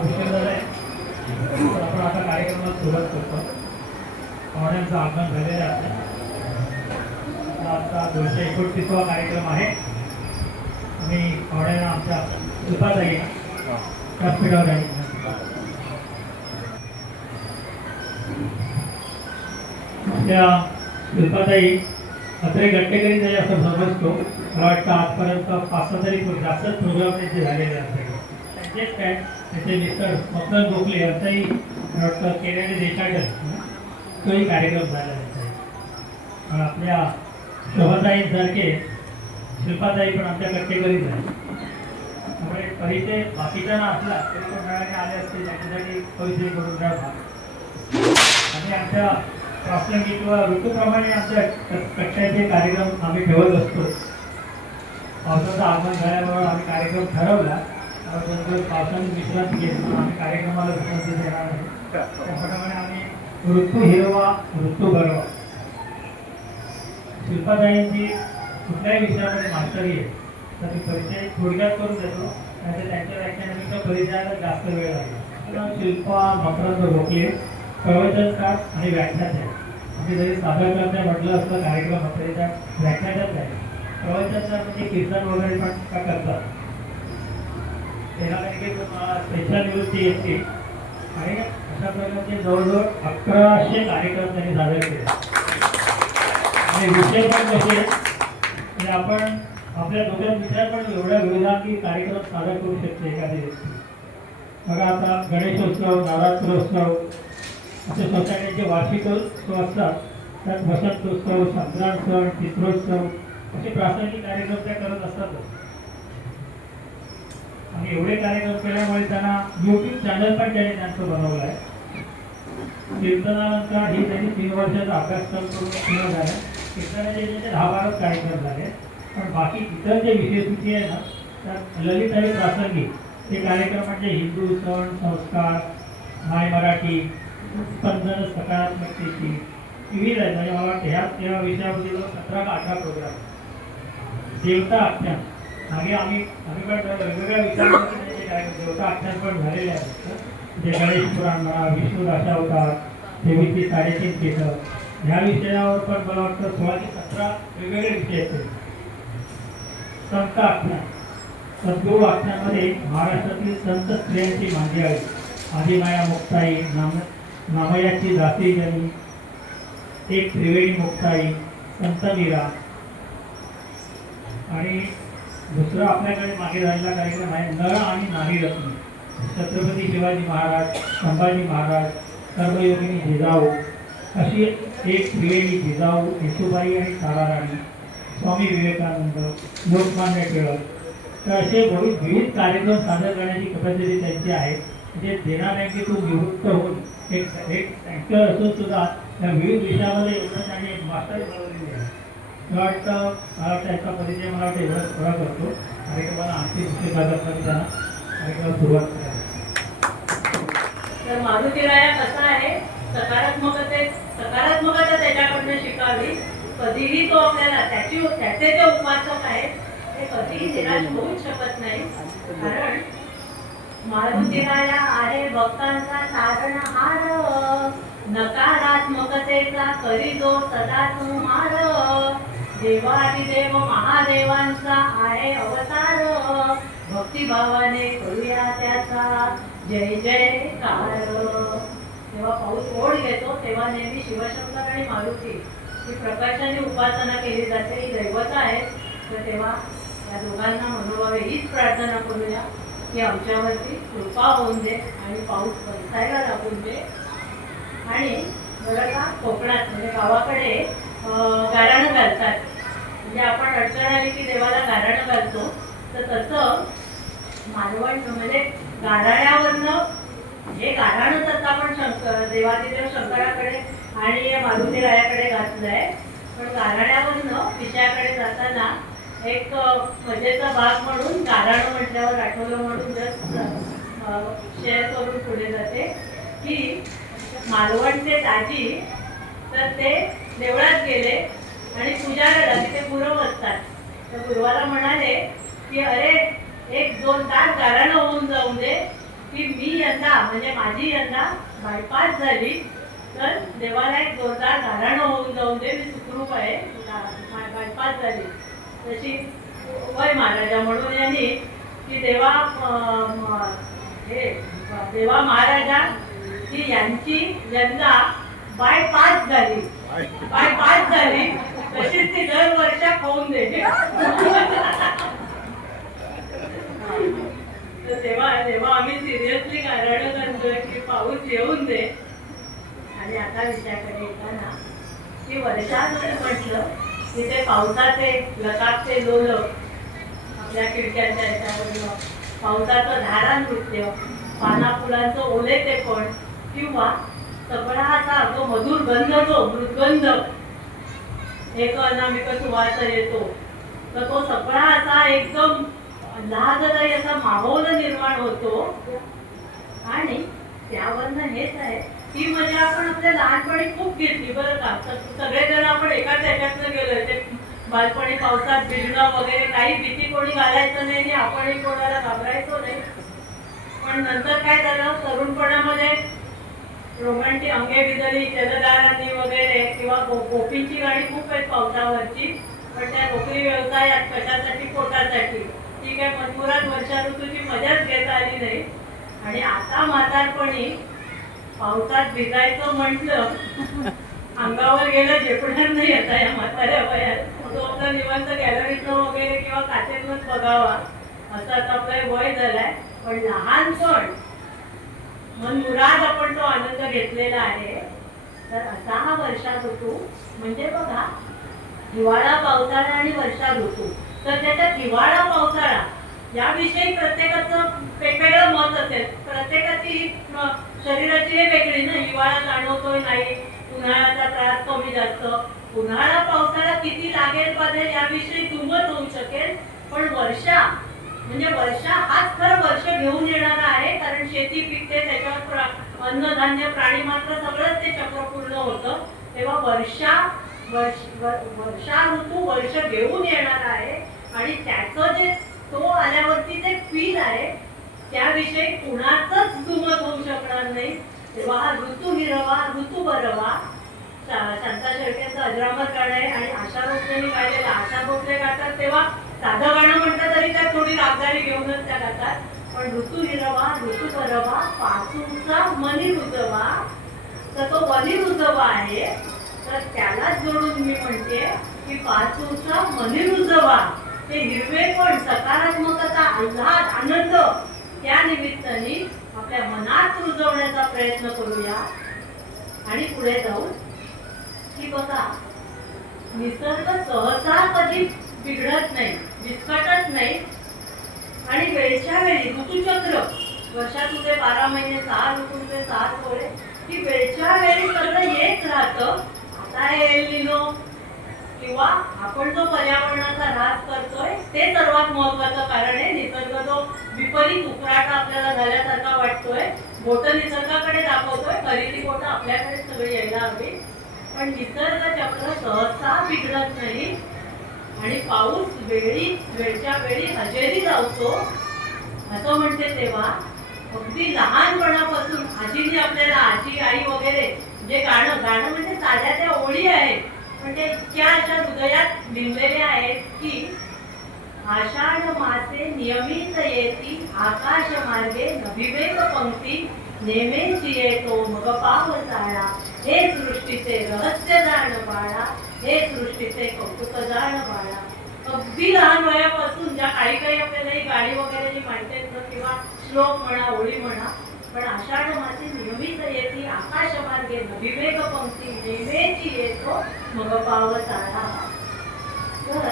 उशीर झाला आहे, तर आपण आता कार्यक्रमाला सुरुवात करतो. पाहुण्यांचं आगमन झालेलं आहे. आता 229वा कार्यक्रम आहे. आम्ही पाहुण्यांना आमच्या शिल्पाताई व्यासपीठावर आहे. त्या शिल्पाताई अत्रे गट्टेकरी नाही असं समजतो. मला वाटतं आजपर्यंत 5-6 तरी जास्तच प्रोग्राम त्यांचे झालेले असतात. त्यांचेच काय त्याचे मिस्टर मकरंद गोखले यांचाही मला वाटतं केल्याने देशाच्या तोही कार्यक्रम झाला आहे. आपल्या शोभाताईंसारखे शिल्पाताई पण आमच्या गट्टेकरीच आहे. त्यामुळे परिचय बाकीच्यांना असला तरी पण मिळाले आले असते त्याच्यासाठी परिचय करून द्या. आणि आमच्या प्रासंगिक किंवा ऋतूप्रमाणे आमच्या कट्ट्याचे कार्यक्रम आम्ही ठेवत असतो. पावसाचं आगमन झाल्यामुळे आम्ही कार्यक्रम ठरवला. नंतर पावसाने विश्रांती घेतली. आम्ही कार्यक्रमाला विश्रांती देणार नाही. त्याप्रमाणे आम्ही ऋतू हिरवा ऋतू गरवा. शिल्पाताईंची कुठल्याही विषयामध्ये मास्टरी आहे तर ती परिचय थोडक्यात करून देतो. नाहीतर त्यांच्या व्याख्यानापेक्षा परिचयाला जास्त वेळ लागला. शिल्पा मकरंद गोखले प्रवचनकार आणि व्याख्याते. म्हणजे जरी सादरकर्त्या म्हटलं असतं कार्यक्रम तरी त्या व्याख्यानाच आहे. प्रवचनकार म्हणजे कीर्तन वगैरे पण का करतात. त्याला काही स्पेशल निवृत्ती येते आणि अशा प्रकारचे जवळजवळ 1100 कार्यक्रम त्यांनी सादर केले. आणि विषय पण कसे म्हणजे आपण आपल्या डोक्यात विचार पण एवढ्या विविधांगी कार्यक्रम सादर करू शकते एखादी व्यक्ती. बघा आता गणेशोत्सव, नवरात्रोत्सव असे सोसायटीचे वार्षिक उत्सव असतात. त्यात वसंतोत्सव, संक्रांत सण, चित्रोत्सव असे प्रासंगिक कार्यक्रम त्या करत असतातच. आणि एवढे कार्यक्रम केल्यामुळे त्यांना यूट्यूब चॅनल पण त्यांनी त्यांचं बनवलं आहे. कीर्तनानंतर ही त्यांनी 3 वर्षाचा अभ्यासक्रम करून पूर्ण झाला. कीर्तनाचे 10-12 कार्यक्रम झाले. पण बाकी इतर जे विषयसूची आहे ना त्यात ललित आणि प्रासंगिक हे कार्यक्रम म्हणजे हिंदू सण, संस्कार, माय मराठी, स्पंदन सकारात्मकतेची विविध आहेत. म्हणजे मला वाटतं ह्या विषयावरती 17 का 18 प्रोग्राम. देवता आख्यान मागे आम्ही पण वेगवेगळ्या विचारांचे काय देवता आख्यान पण झालेले आहेत. जे गणेश पुराण म्हणा, विष्णू दशावतार, देवीची 3.5 पीठं ह्या विषयावर पण मला वाटतं 16 ते 17 वेगवेगळे विषय आहेत. संत आख्यान, सद्गुरू आख्यानमध्ये महाराष्ट्रातील संत स्त्रियांची मांदी आहे. आदिमाया मुक्ताई, नामयाची दासी जनी, एक त्रिवेणी मुक्ताई, संत मीरा. आणि दुसरा आपल्याकडे मागे झालेला कार्यक्रम आहे नळ आणि नारी रत्न. छत्रपती शिवाजी महाराज, संभाजी महाराज, कर्मयोगिनी जिजाऊ, अशी एक त्रिवेणी जिजाऊ, येसुबाई आणि ताराराणी, स्वामी विवेकानंद, लोकमान्य टिळक. तर असे विविध कार्यक्रम सादर करण्याची कॅपॅसिटी त्यांची आहे. म्हणजे देना बँकेतून निवृत्त होऊन एक अँकर असून सुद्धा त्या विविध विषयामध्ये एवढं त्यांनी मास्टर बनवलेली आहे. मला वाटतं त्याचा परिचय मला वाटतं एवढंच थोडा करतो. कार्यक्रमाला आणखी दुसरे कार्यक्रम त्यांना कार्यक्रमाला सुरुवात करायची. तर मारुतीराया कसा आहे, सकारात्मकता त्याच्याकडनं शिकावी. कधीही तो आपल्याला त्याचे जे उपासक आहेत ते कधीही निराश होऊच शकत नाही. कारण मारुतीराया आहे भक्तांचा तारणहार, नकारात्मकतेचा करी जो सदा संहार. देवादिदेव महादेवांचा आहे अवतार, भक्तिभावाने करूया त्याचा जय जयकार. जेव्हा पाऊस ओढ घेतो तेव्हा नेहमी शिवशंकर आणि मारुती ही प्रकाशाने उपासना केली जाते. ही दैवत आहे. तर तेव्हा या दोघांना मनोभावे हीच प्रार्थना करूया की आमच्यावरती कृपा होऊन दे आणि पाऊस बरसायला लागून दे. आणि बरं का कोकणात म्हणजे गावाकडे गाराणं घालतात. म्हणजे आपण अडचण आली की देवाला गाराणं घालतो. तर तसं मालवण म्हणजे गाराण्यावरनं हे गाराणं तसं आपण देवादिदेव शंकराकडे आणि मारुतीरायाकडे घातलंय. पण गाराण्यावरनं पिशाकडे जाताना एक मजेचा भाग म्हणून गाराणं म्हटल्यावर आठवलं म्हणून जस्ट शेअर करून पुढे जाते की मालवणचे दाजी तर ते देवळात गेले आणि पूजाला तिथे गुरव असतात. तर गुरुवाला म्हणाले की अरे 1-2 तास गाराणं होऊन जाऊ दे की मी यंदा म्हणजे माझी यंदा बायपास झाली तर देवाला एक जोरदार गाराणं होऊन जाऊन दे, मी सुखरूप आहे, बायपास झाली तशी वय महाराजा म्हणून यांनी की देवा महाराजा की यांची यंदा बायपास झाली तशीच ती दर वर्षात होऊन दे. तर तेव्हा आम्ही सिरियसली गाराणं करतोय की पाऊस येऊन दे. आणि आता विषयाकडे येताना की वर्षात म्हटलं की ते पावसाचे लतापचे लोल आपल्या खिडक्यांच्या याच्यावरनं, पावसाचं धारा नृत्य, पाना फुलांचं ओले ते पण, किंवा सगळा असा जो मधुर गंध, जो मृदगंध, एक अनामिक सुवास येतो, तर तो सगळा असा एकदम लहानदायी असा माहोल निर्माण होतो. आणि त्यावरनं हेच आहे की मजा आपण आपल्या लहानपणी खूप घेतली बरं का. सगळेजण आपण एकाच ह्याच्यातनं गेलोय. ते बालपणी पावसात भिजणं वगैरे काही भीती कोणी घालायचं नाही आणि आपणही कोणाला घाबरायचो नाही. पण नंतर काय झालं, तरुणपणामध्ये रोमँटिक अंगे बिजली जलधारांनी वगैरे किंवा गोपींची गाणी खूप आहेत पावसावरची, पण त्या नोकरी व्यवसायात कशासाठी, पोटासाठी, ठीक आहे, मजबुरात वर्षा ऋतूची मजाच घेता आली नाही. आणि आता म्हातारपणी पावसात भिजायचं म्हटलं अंगावर गेलं झेपणार नाही आता या म्हाताऱ्या वयात. तो आपला निवांत गॅलरीतनं वगैरे किंवा काचेतनंच बघावा असं आता आपलं वय झालंय. पण लहानपण मनमुराद आपण तो आनंद घेतलेला आहे. तर असा हा वर्षा ऋतू म्हणजे बघा, हिवाळा, पावसाळा आणि वर्षा ऋतू. तर त्याच्यात हिवाळा पावसाळा याविषयी प्रत्येकाचं वेगवेगळं मत असेल. प्रत्येकाची शरीराची हे वेगळी ना, हिवाळा जाणवतोय नाही, उन्हाळ्याचा त्रास कमी जास्त, उन्हाळा पावसाळा किती लागेल पाहिजे याविषयी दुमत होऊ शकेल. पण वर्षा म्हणजे वर्षा हाच खरं वर्ष घेऊन येणारा आहे. कारण शेती पिकते, त्याच्यावर अन्नधान्य, प्राणी मात्र सगळंच ते चक्र पूर्ण होतं. तेव्हा वर्षा ऋतू वर्ष घेऊन येणार आहे. आणि त्याचं जे तो आल्यावरती जे फील आहे त्याविषयी कुणाचंच दुमत होऊ शकणार नाही. तेव्हा हा ऋतू हिरवा, ऋतू बरवा, शांता शेळकेंचं अजरामर गाणं आहे. आणि आशा भोसलेंनी गायलेलं, आशा भोसले गातात तेव्हा साधं गाणं म्हटलं तरी त्या थोडी रागदारी घेऊनच त्या गातात. पण ऋतू हिरवा, ऋतू बरवा, पासूचा मनी रुजवा, तर तो वनी रुजवा आहे. तर त्यालाच जोडून मी म्हणते की पासूचा मनी रुजवा, ते हिरवेपण, सकारात्मकता, आल्हाद, आनंद त्या निमित्ताने आपल्या मनात रुजवण्याचा प्रयत्न करूया. आणि पुढे जाऊ की बघा, निसर्ग सहसा कधी बिघडत नाही, विस्कटत नाही. आणि वेळच्या वेळी ऋतुचक्र, वर्षातून 12 महिने, 6 ऋतूंचे 6 सोहळे, की वेळच्या वेळी सगळं येत राहतं. आता हे एल निनो किंवा आपण जो पर्यावरणाचा ऱ्हास करतोय ते सर्वात महत्वाचं कारण आहे. निसर्ग जो विपरीत उकराटा आपल्याला झाल्यासारखा वाटतोय, बोटं निसर्गाकडे दाखवतोय, खरी ती बोटं आपल्याकडे सगळी यायला हवी. पण निसर्ग चक्र सहसा बिघडत नाही. आणि पाऊस वेळच्या वेळी हजेरी लावतो असं म्हणते. तेव्हा अगदी लहानपणापासून आजीने आपल्याला, आजी, आई वगैरे जे गाणं म्हणजे साध्या त्या ओळी आहेत, पण त्या इतक्या अशा हृदयात भिनलेल्या आहेत की आषाढ मासे नियमित येती, आकाश मार्गे नभिवेग पंक्ती, नेमेची येतो मग पावसाळा, हे सृष्टीचे रहस्य जाण बाळा, हे सृष्टीचे कौतुक जाण बाळा. अगदी लहान वयापासून ज्या काही आपल्याला ही गाणी वगैरे जी माहिती आहेत किंवा श्लोक म्हणा, ओळी म्हणा, पण आषाढ मासे नियमित येती, आकाश मार्गे नभिवेग पंक्ती, नेमेची येतो मग पावसाळा. तर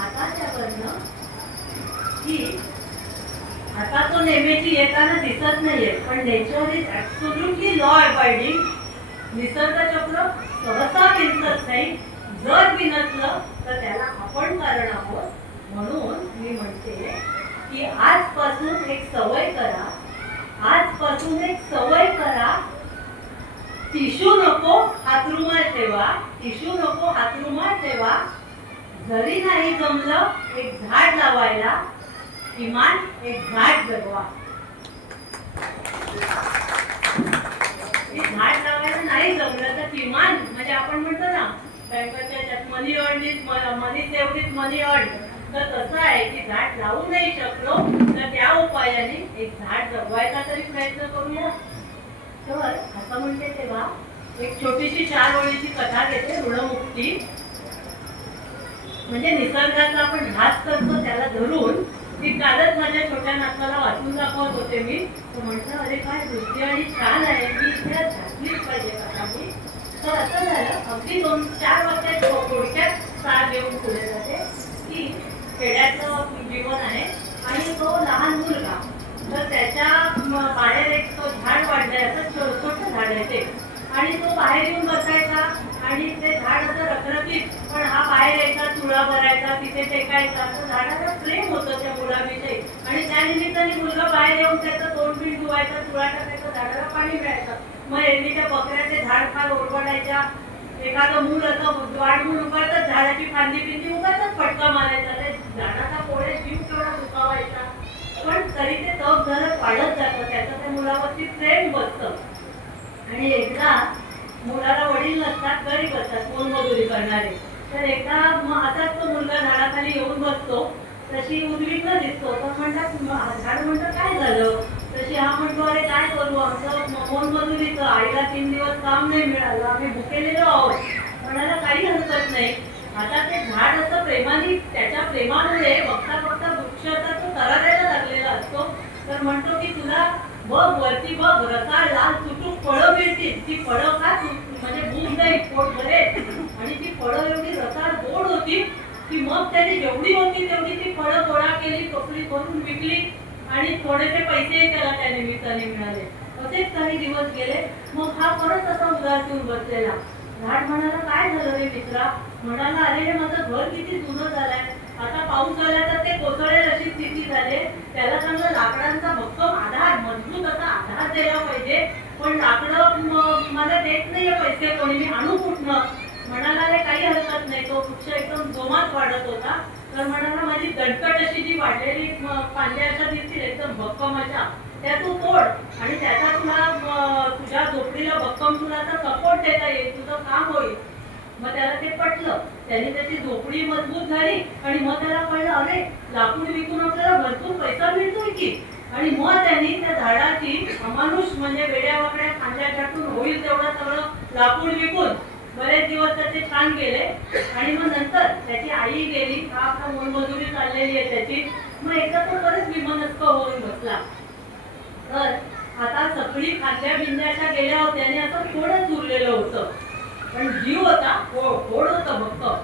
आता त्यावरनं की आता तो नेमेची येताना दिसत नाहीये, पण nature is absolutely law abiding. निसर्ग चक्र सहसा बिनसत नाही. जर बिनसलं तर त्याला आपण कारण आहोत. म्हणून मी म्हणते की आजपासून एक सवय करा, आजपासून एक सवय करा, टिशू नको हातरुमाल ठेवा, टिशू नको हातरुमाल ठेवा. जरी नाही जमलं, एक झाड लावायला, किमान एक झाड जगवा. झाड लावायला नाही जमलं तर किमान म्हणजे आपण म्हणतो ना बँकेच्या याच्यात money earn is money saved is money earn, तर तसं आहे की झाड लावू नाही शकलो तर त्या उपायाने एक झाड जगवायचा तरी प्रयत्न करूया. तर असं म्हणते तेव्हा एक छोटीशी 4 ओळीची कथा घेते, ऋणमुक्ती. म्हणजे निसर्गाचा आपण ध्यास करतो त्याला धरून ती कालच माझ्या छोट्या नातवाला वाचून दाखवत होते मी. तो म्हटलं अरे काय दृष्टी आणि छान आहे, मी इथे घातलीच पाहिजे कथा मी. तर असं झालं, अगदी 2-4 वाक्यात थोडक्यात सार घेऊन पुढे जाते की खेड्याचं जीवन आहे आणि तो लहान मुलगा, तर त्याच्या बाहेर एक तो झाड वाढलाय, असं छोटं झाड आहे ते, आणि तो बाहेर येऊन बसायचा आणि ते झाड असं रखरखीत, पण हा बाहेर यायचा, चुळा भरायचा, तिथे टेकायचा. तर झाडाला प्रेम होतं त्या मुलाविषयी आणि त्या निमित्ताने मुलगा बाहेर येऊन त्याचं तोंड बिंड धुवायचा, चुळा टाकायचा, झाडाला पाणी मिळायचं. मग एरवीच्या बकऱ्याचे झाड फार ओरबडायच्या, एखादं मूल असं वाढवून उभारतात, झाडाची फांदी बिंदी उभारतात, फटका मारायचा, ते झाडाचा कोळे जीव केवढा दुखावायचा, पण तरी ते तग धरत वाढत जातं, त्याचं त्या मुलावरती प्रेम बसतं. आणि एकदा मुलाला वडील नसतात, गरीब असतात, मोलमजुरी करणारे. तर एकदा असाच तो मुलगा झाडाखाली येऊन बसतो, तशी उद्विग्न दिसतो. तर म्हणतात, झाड म्हणतं काय झालं? तशी हा म्हणतो अरे काय करू, आमचं मोलमजुरीचं, आईला 3 दिवस काम नाही मिळालं, आम्ही भुकेलेलो आहोत. म्हणाला काही हरकत नाही. आता ते झाड असं प्रेमाने, त्याच्या प्रेमामुळे बघता बघता वृक्षाचा तो तरारायला लागलेला असतो. तर म्हणतो की तुला बघ वरती बघ, रसाळ लाल चुटूक फळं मिळतील, ती फळं का म्हणजे भूक नाही, पोट भरेल, आणि ती फळं एवढी रसाळ गोड होती की मग त्याने जेवढी होती तेवढी ती फळं गोळा केली, टोपली भरून विकली आणि थोडेसे पैसेही त्याला त्या निमित्ताने मिळाले. असेच काही दिवस गेले. मग हा परत असा उदास येऊन बसलेला. झाड म्हणाला काय झालं रे मित्रा? म्हणाला अरे हे माझं घर किती जुनं झालंय, आता पाऊस आला तर ते कोसळेल अशी स्थिती झाली, त्याला चांगला लाकडांचा भक्कम आधार, मजबूत असा आधार द्यायला पाहिजे, पण लाकडं मला देत नाहीये पैसे कोणी, मी आणू कुठनं? म्हणाला अरे काही हरकत नाही. तो वृक्ष एकदम जोमात वाढत होता. तर म्हणाला माझी दणकट अशी जी वाढलेली फांद्या अशा दिसतील एकदम भक्कम अशा, त्या तू तोड आणि त्याचा तुला तुझ्या झोपडीला भक्कम तुला सपोर्ट देता येईल, तुझं काम होईल. मग त्याला ते पटलं, त्याने त्याची झोपडी मजबूत झाली आणि मग त्याला कळलं अरे लाकूड विकून आपल्याला भरपूर पैसा मिळतोय की. आणि मग त्यांनी त्या झाडाची अमानुष म्हणजे वेड्या वाकड्या फांद्या छाटून होईल तेवढं सगळं लाकूड विकून बरेच दिवस त्याचे छान गेले. आणि मग नंतर त्याची आई गेली, हा आपला मोलमजुरी चाललेली आहे त्याची. मग एकदा तो बरेच विमनस्क होऊन बसला. तर आता सगळी फांद्या बिंद्याच्या गेल्या होत्या आणि असं थोडंच उरलेलं होतं, पण जीव होता गोड होतं भक्कम.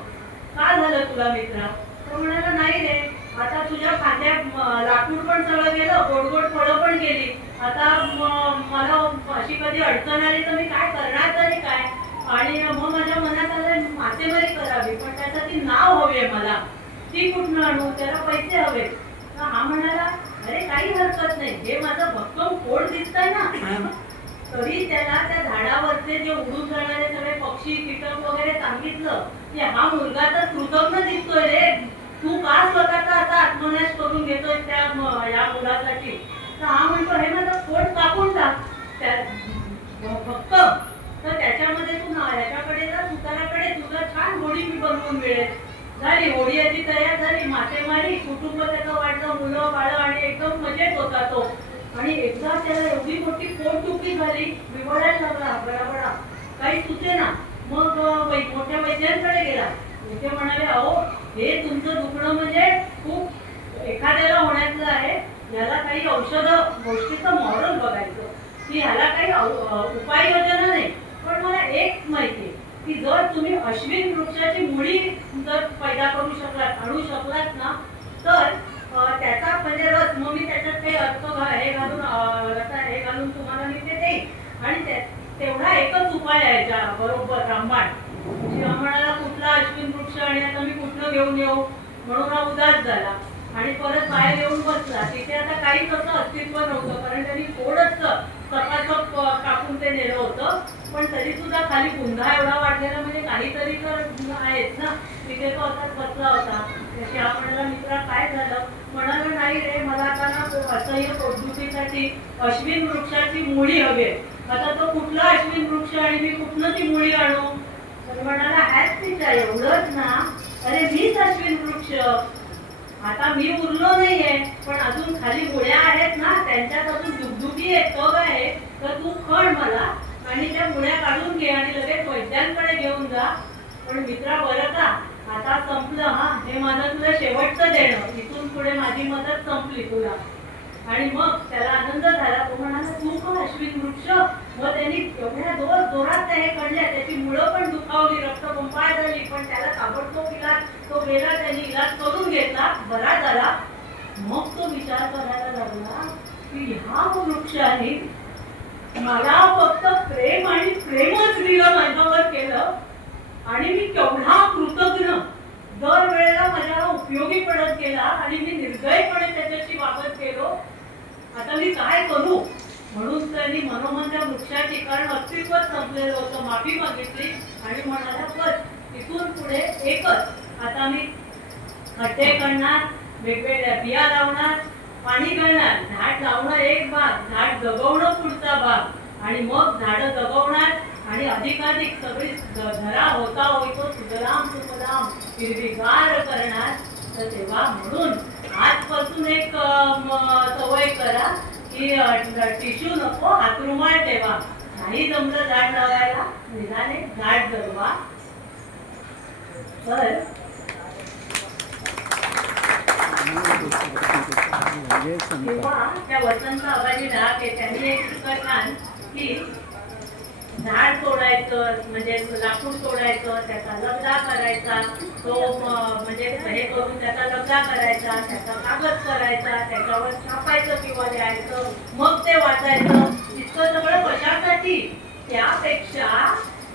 काय झालं तुला मित्रा? तो म्हणाला नाही रे, आता तुझ्या फांद्या लाकूड पण सगळं गेलं, गोड गोड फळं पण गेली, आता मला अशी कधी अडचण आली तर मी काय करणार तरी काय? आणि मग माझ्या मनात आलं मासेमारी करावी, पण त्यासाठी नाव हवे मला, ती कुठून आणू, त्याला पैसे हवे. तर हा म्हणाला अरे काही हरकत नाही, हे माझं भक्कम पोट दिसतंय ना. तरी त्याला त्या झाडावरचे जे उडून जाणारे सगळे पक्षी कीटक वगैरे सांगितलं की हा मुलगा तर कृतज्ञ दिसतोय रे, तू का स्वतःचा आता आत्मनाश करून घेतोय त्या या मुलासाठी? तर हा म्हणतो हे माझं पोट कापून टाक फक्त, तर त्याच्यामध्ये तू ह्याच्याकडे जा, सुताराकडे, तुझं छान होडी मी बनवून मिळेल. झाली होडी याची तयार झाली, मासेमारी, कुटुंब त्याचं वाढलं, मुलं बाळ आणि एकदम मजेत होता तो. आणि एकदा त्याला एवढी मोठी पोटदुखी झाली, बिघडायला लागला बडाबडा, काही सुचेना. मग मोठ्या वैद्यांकडे गेला. ते म्हणाले अहो हे तुमचं दुखणं म्हणजे खूप एखाद्याला होण्याचं आहे, याला काही औषधं गोष्टीचं मॉरल बघायचं की ह्याला काही उपाययोजना नाही. पण मला एक माहिती आहे की जर तुम्ही अश्विन वृक्षाची मुळी जर पैदा करू शकलात, आणू शकलात ना, तर त्याचा म्हणजे रस, मग मी त्याच्यात काही अर्थ हे घालून हे घालून तुम्हाला मी ते देईन. आणि तेवढा एकच उपाय आहे याच्या बरोबर रामबाण. म्हणाला कुठला अश्विन वृक्ष आणि आता मी कुठलं घेऊन येऊ? म्हणून हा उदास झाला आणि परत बाहेर येऊन बसला. तिथे आता काहीच असं अस्तित्व नव्हतं, कारण त्यांनी थोडंसं चपाचप कापून ते नेलं होतं, पण तरी सुद्धा खाली गुंढा एवढा वाढलेला, म्हणजे काहीतरी तर आहेच ना. तिथे तो असाच बसला होता. त्याशी आपल्याला मित्रा काय झालं, म्हणाला नाही रे, मला आता ना असह्य पोटदुखीसाठी अश्विन वृक्षाची मुळी हवी. आता तो कुठला अश्विन वृक्ष आणि मी कुठनं ती मुळी आणू? तर म्हणाला हॅच तिच्या एवढंच ना, अरे मीच अश्विन वृक्ष. आता मी उरलो नाहीये, पण अजून खाली मुळ्या आहेत ना, त्यांच्यात अजून दुगदुगी आहे, तग आहे, तर तू खण मला आणि त्या मुळ्या काढून घे आणि लगेच वैद्यांकडे घेऊन जा. पण मित्रा बरं का, आता संपलं हा, हे माझं तुला शेवटचं देणं, इथून पुढे माझी मदत संपली तुला. आणि मग त्याला आनंद झाला. तो म्हणाला तू का अश्विन वृक्ष? मग त्यांनी एवढ्या जोरात हे काढल्या, त्याची मुळं पण दुखावली, रक्तपंपाळ झाली, पण त्याला ताबडतोब इलाज, तो गेला, त्यांनी इलाज करून घेतला, बरा झाला. मग तो विचार करायला लागला की ह्या वृक्षाने मला फक्त प्रेम आणि प्रेमच दिलं, माझ्यावर केलं, आणि मी केवढा कृतज्ञ, दर वेळेला माझ्या उपयोगी पडत गेला आणि मी निर्दयपणे त्याच्याशी वागत गेलो. आता मी काय करू? म्हणून त्यांनी मनोमन त्या वृक्षाची, कारण अस्तित्वच संपलेलं होतं, माफी मागितली आणि म्हणाला बस इथून पुढे एकच, आता मी खड्डे करणार, वेगवेगळ्या बिया लावणार, पाणी घालणार, झाड लावणं एक भाग, झाड जगवणं पुढचा भाग, आणि मग झाडं जगवणार आणि अधिकाधिक सगळी धरा होता होईतो सुजलाम सुफलाम हिरवीगार करणार. तर तेव्हा म्हणून आजपासून एक सवय करा की टिश्यू नको, हातरुमाल ठेवा. नाही जमलं झाड लावायला, निदान एक झाड जगवा. तर तेव्हा त्या वसंत आबाजी डहाके त्यांनी एक छान की झाड तोडायचं म्हणजे लाकूड तोडायचं, त्याचा लगदा करायचा, तो म्हणजे हे करून त्याचा लगदा करायचा, त्याचा कागद करायचा, त्याच्यावर छापायचं किंवा लिहायचं, मग ते वाचायचं. इतकं सगळं कशासाठी? त्यापेक्षा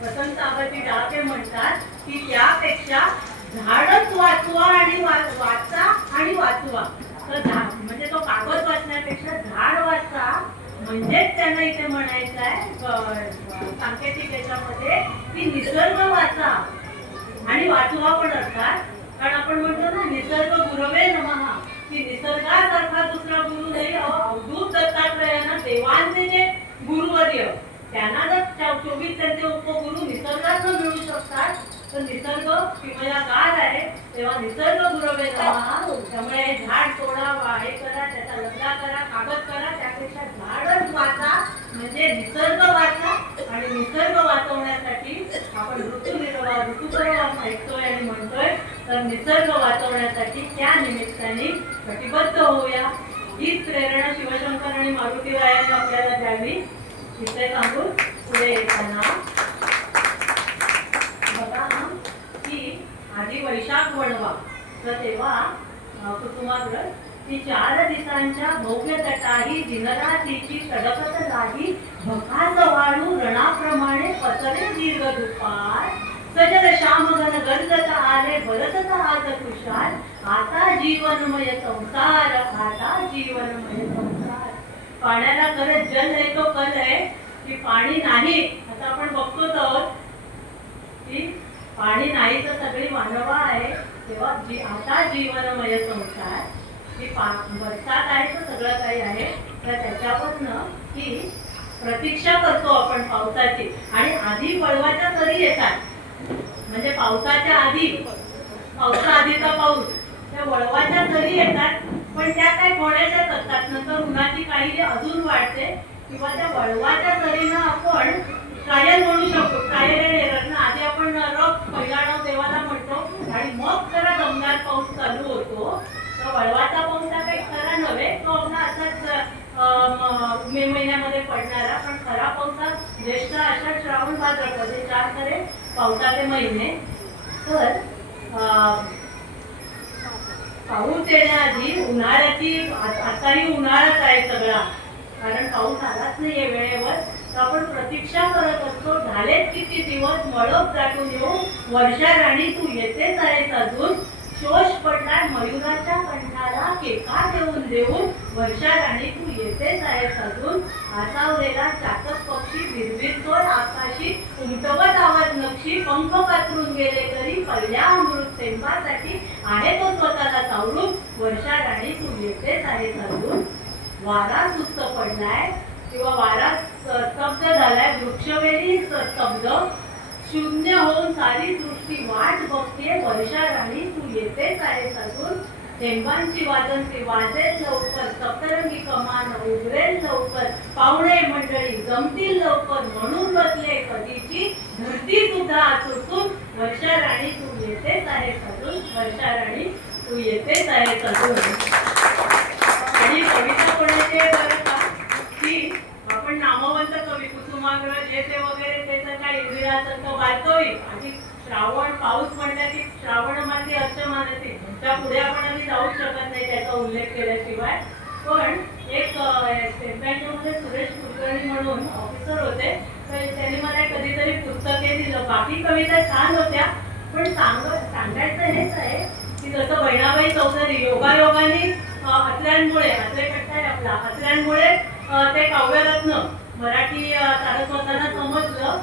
वसंत आबाजी डहाके म्हणतात की त्यापेक्षा झाडच वाचवा आणि वाचा आणि वाचवा. तर झाड म्हणजे तो कागद वाचण्यापेक्षा झाड वाचा, म्हणजेच त्यांना इथे म्हणायचं आहे सांकेतिक याच्यामध्ये की निसर्ग वाचा आणि वाचवा पण असतात. कारण आपण म्हणतो ना निसर्ग गुरवे नमः, की निसर्गासारखा दुसरा गुरु नाही. अवधूत दत्तात्रयांना देवांचे जे गुरुवर्य, त्यांना जर 24 त्यांचे उपगुरु निसर्गातून मिळू शकतात, तर निसर्ग किमयागार आहे, तेव्हा निसर्ग गुरवे नमः. त्यामुळे झाड तोडा, हे करा, त्याचा लगदा करा, कागद करा, त्यापेक्षा झाडच वाचा, म्हणजे निसर्ग वाचा. आणि निसर्ग वाचवण्यासाठी आपण ऋतुपर्व ऐकतोय आणि म्हणतोय, तर निसर्ग वाचवण्यासाठी त्या निमित्ताने कटिबद्ध होऊया. हीच प्रेरणा शिवशंकर आणि मारुतीरायांनी आपल्याला द्यावी. इथे सांगून पुढे येताना बघा की आधी वैशाख वणवा, तर तेव्हा कुसुमाग्रज ती 4 दिवसांच्या भव्य तटाही दिनरात्रीची तडकत लाही, भकास वाळू रणाप्रमाणे पसरे दीर्घ दुपार, सजल श्यामगन गरजत आले भरतत आज कुशाल, आता जीवनमय संसार, आता जीवनमय संसार. पाण्याला खरंच जल नाही तो कल आहे की पाणी नाही. आता आपण बघतोच आहोत की पाणी नाही तर सगळी मानवा आहे. तेव्हा आता जीवनमय संसार, की बरसात आहे तर सगळं काही आहे. तर त्याच्यावरनं की प्रतीक्षा करतो आपण पावसाची, आणि आधी वळवाच्या सरी येतात, म्हणजे पावसाच्या आधी, पावसाआधीचा पाऊस, त्या वळवाच्या सरी येतात, पण त्या काय होण्याच्याच असतात. नंतर उन्हाची काही अजून वाढते, किंवा त्या वळवाच्या सरीनं आपण ट्रायल म्हणू शकतो. Trial error. आधी आपण पहिला डाव देवाला म्हणतो आणि मग जरा दमदार पाऊस चालू होतो. तर वळवाचा पाऊस हा काही खरा नव्हे, तो आपला असाच मे महिन्यामध्ये पडणारा, पण खरा पाऊस हा ज्येष्ठ, आषाढ, श्रावण, भाद्रपद हे 4 खरे पावसाचे महिने. तर पाऊस येण्याआधी उन्हाळ्याची, आताही उन्हाळाच आहे सगळा, कारण पाऊस आलाच नाहीये वेळेवर. तर आपण प्रतीक्षा करत असतो. झालेत किती दिवस मळप दाटून येऊन, वर्षा राणी तू येतेच आहेस अजून, शोष पडलाय मयुराच्या कंठाला केका देऊन देऊन, वर्षा राणी तू येतेच आहेस अजून, आसावलेला चातक पक्षी भिरभिरतोय आकाशी, उमटवत आवाज नक्षी, पंख पातळून गेले तरी पहिल्या अमृत थेंबासाठी आहे तो स्वतःला सावरून. वर्षा राणी तू येतेच आहे चालून. वारा सुस्त पडलाय किंवा वारा स्तब्ध झालाय, वृक्षवेली स्तब्ध, शून्य होऊन सारी सृष्टी वाट बघते. वर्षा राणी तू येतेच आहे चालून. थेंबांची वाजंती वाजेल लवकर, सप्तरंगी कमान उघडेल लवकर, पाहुणे मंडळी जमतील लवकर, म्हणून बसले कधीची धरती सुद्धा आसुसून. वर्षा राणी तू येतेच आहे चालून. वर्षा राणी तू येतेच आहे चालून. आणि कविता कोणाची आहे बरं का, की आपण नामवंत कवी कुसुमाग्रज जे ते वगैरे त्याचं काय इंदिरासारखं वाचतोय. आणि श्रावण पाऊस म्हटलं की श्रावण मासी अर्चमानसी, त्या पुढे आपण आम्ही जाऊ शकत नाही त्याचा उल्लेख केल्याशिवाय. पण एक स्टेट बँकेमध्ये सुरेश कुलकर्णी म्हणून ऑफिसर होते, तर त्यांनी मला कधीतरी पुस्तके दिलं. बाकी कविता छान होत्या, पण सांगायचं हेच आहे की जसं बहिणाबाई चौधरी योगायोगाने अत्र्यांमुळे, अत्रे कट्टा आहे आपला, अत्र्यांमुळे ते काव्यरत्न मराठी सारस्वतांना समजलं.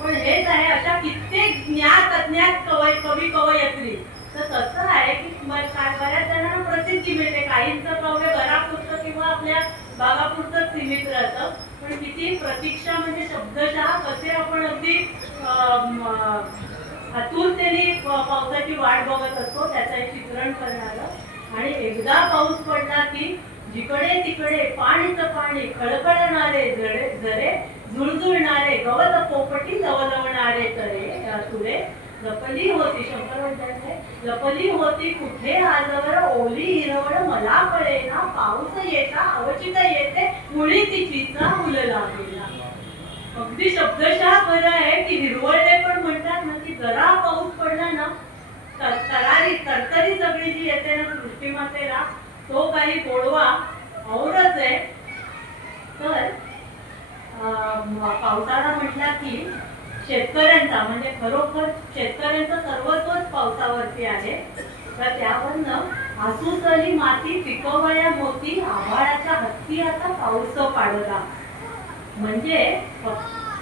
पण हेच आहे अशा कित्येक ज्ञात अज्ञात कवी कवयित्री. तर तसं आहे की बऱ्याच जणांना प्रसिद्धी मिळते. काहींचं काव्य घरापुरतं किंवा आपल्या भागापुरतं सीमित राहतं. पण किती प्रतीक्षा म्हणजे शब्दशः कसे आपण अगदी आतुरतेने पावसाची वाट बघत असतो त्याचं एक चित्रण करणारं. आणि एकदा पाऊस पडला की जिकडे तिकडे पाणीच पाणी, खळखळणारे झरे, झुळझुळणारे गवत पोपटी, लवलवणारे तुरे. लपली होती शंकर म्हणतात, लपली होती कुठे आजवर ओली हिरवळ मला कळेना, पाऊस येता अवचित येते मुळी तिचीचा फुल लागेला. अगदी शब्दशः खरं आहे की हिरवळले पण म्हणतात ना की जरा पाऊस पडला ना तरारी तरतरी सगळी जी येते ना सृष्टीमातेला, तो काही गोडवा औरच आहे. तर पावसाळा म्हटला की शेतकऱ्यांचा म्हणजे खरोखर शेतकऱ्यांचं सर्वस्वच पावसावरती आहे. तर त्यावरनं आसूसली माती पिकवया मोती, आभाळाच्या हत्ती आता पाऊस पाडला. म्हणजे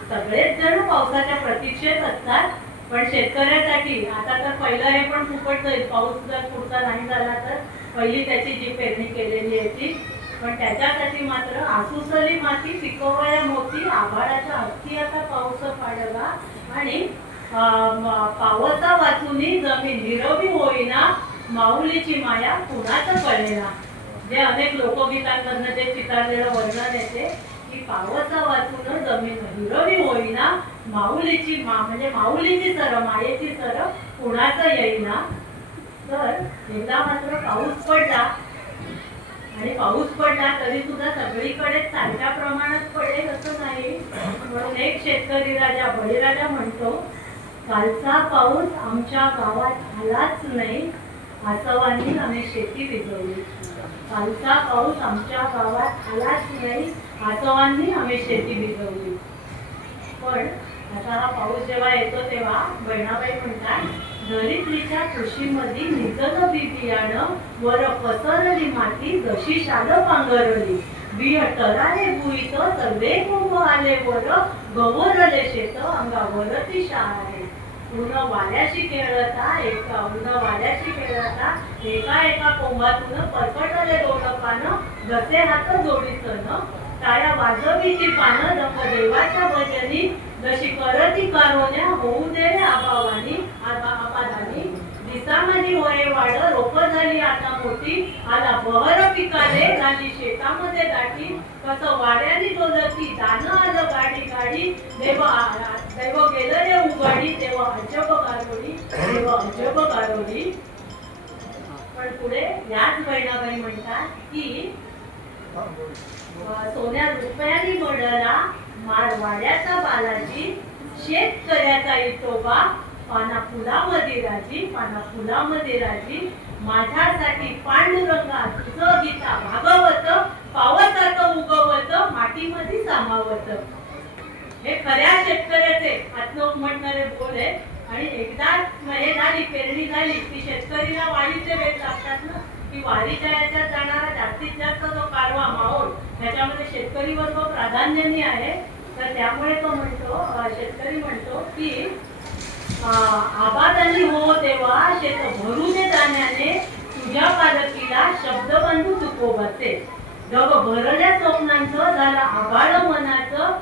सगळेच जण पावसाच्या प्रतीक्षेत असतात, पण शेतकऱ्यासाठी आता तर पहिलं हे पण फुकट जाईल. पाऊस जर पुढचा नाही झाला तर पहिली त्याची जी पेरणी केलेली आहे ती. पण त्याच्यासाठी मात्र आसूसली माती पिकवया मोती, आभाळाच्या हत्ती आता पाऊस पाडला. आणि पावसा वाचूनी जमीन हिरवी होईना, माऊलीची माया कुणाच कळेना. जे अनेक लोकगीतांमधनं ते चितारलेलं वर्णन येते की पावसा वाचून जमीन हिरवी होईना, माऊलीची म्हणजे माऊलीची सर, मायेची सर कुणाच येईना. तर एकदा मात्र पाऊस पडला, आणि पाऊस पडला तरी सुद्धा सगळीकडे सारख्या प्रमाणात पडेल असं नाही. म्हणून एक शेतकरी राजा बळीराजा म्हणतो, कालचा पाऊस आमच्या गावात आलाच नाही, आसवांनी आम्ही शेती भिजवली. कालचा पाऊस आमच्या गावात आलाच नाही, आसवांनी आम्ही शेती भिजवली. पण आता हा पाऊस जेव्हा येतो तेव्हा बहिणाबाई म्हणतात, दरिद्रीच्या कृषीमध्ये निजल बी बियाणं, वर पसरली माती जशी शाल पांघरली, बी टराले भुईत सर्वे कोंब आले वर, गवरले शेत अंगावरती शाळे. ऊन वाऱ्याशी खेळता एका एका कोंबातून परपटले दोन पानं, जसे हात जोडीसन टाळ्या वाजवीची पानं, जप देवाच्या भजनी जशी करती कारोन्या, होऊ दे आबावानी आपादानी. दिसामध्ये होय वाढ रोप झाली आता मोठी, आला बहर पिकाले झाली शेतामध्ये दाटी, कसं वाड्याने डोलती दान आलं गाडी गाडी, देव गेलं रे उगाडी, देव अजब गारोडी. पण पुढे याच बहिणाबाई म्हणतात की सोन्या रुपयानी मोडला मारवाड्याचा बालाजी, शेतकऱ्याचा इतोबा पाना फुलामध्ये राजी, माझ्यासाठी पांडुरंगा तुझं गीता भागवत, पावसाचं उगवत मातीमध्ये सामावत. हे खऱ्या शेतकऱ्याचे आत्मोक म्हणणारे बोल आहे. आणि एकदा हे झाली पेरणी झाली की शेतकरीला वाढीचे वेळ लागतात ना, की वारीच्या याच्यात जाणारा जास्तीत जास्त जो कारवा माहोल त्याच्यामध्ये शेतकरी वर्ग प्राधान्याने आहे. तर त्यामुळे तो म्हणतो, शेतकरी म्हणतो की आबादानी हो देवा शेत भरू दे दाण्याने, तुझ्या पालखीला शब्द बांधू तुकोबाचे. जग भरल्या स्वप्नांचं झालं आभाळ मनाचं,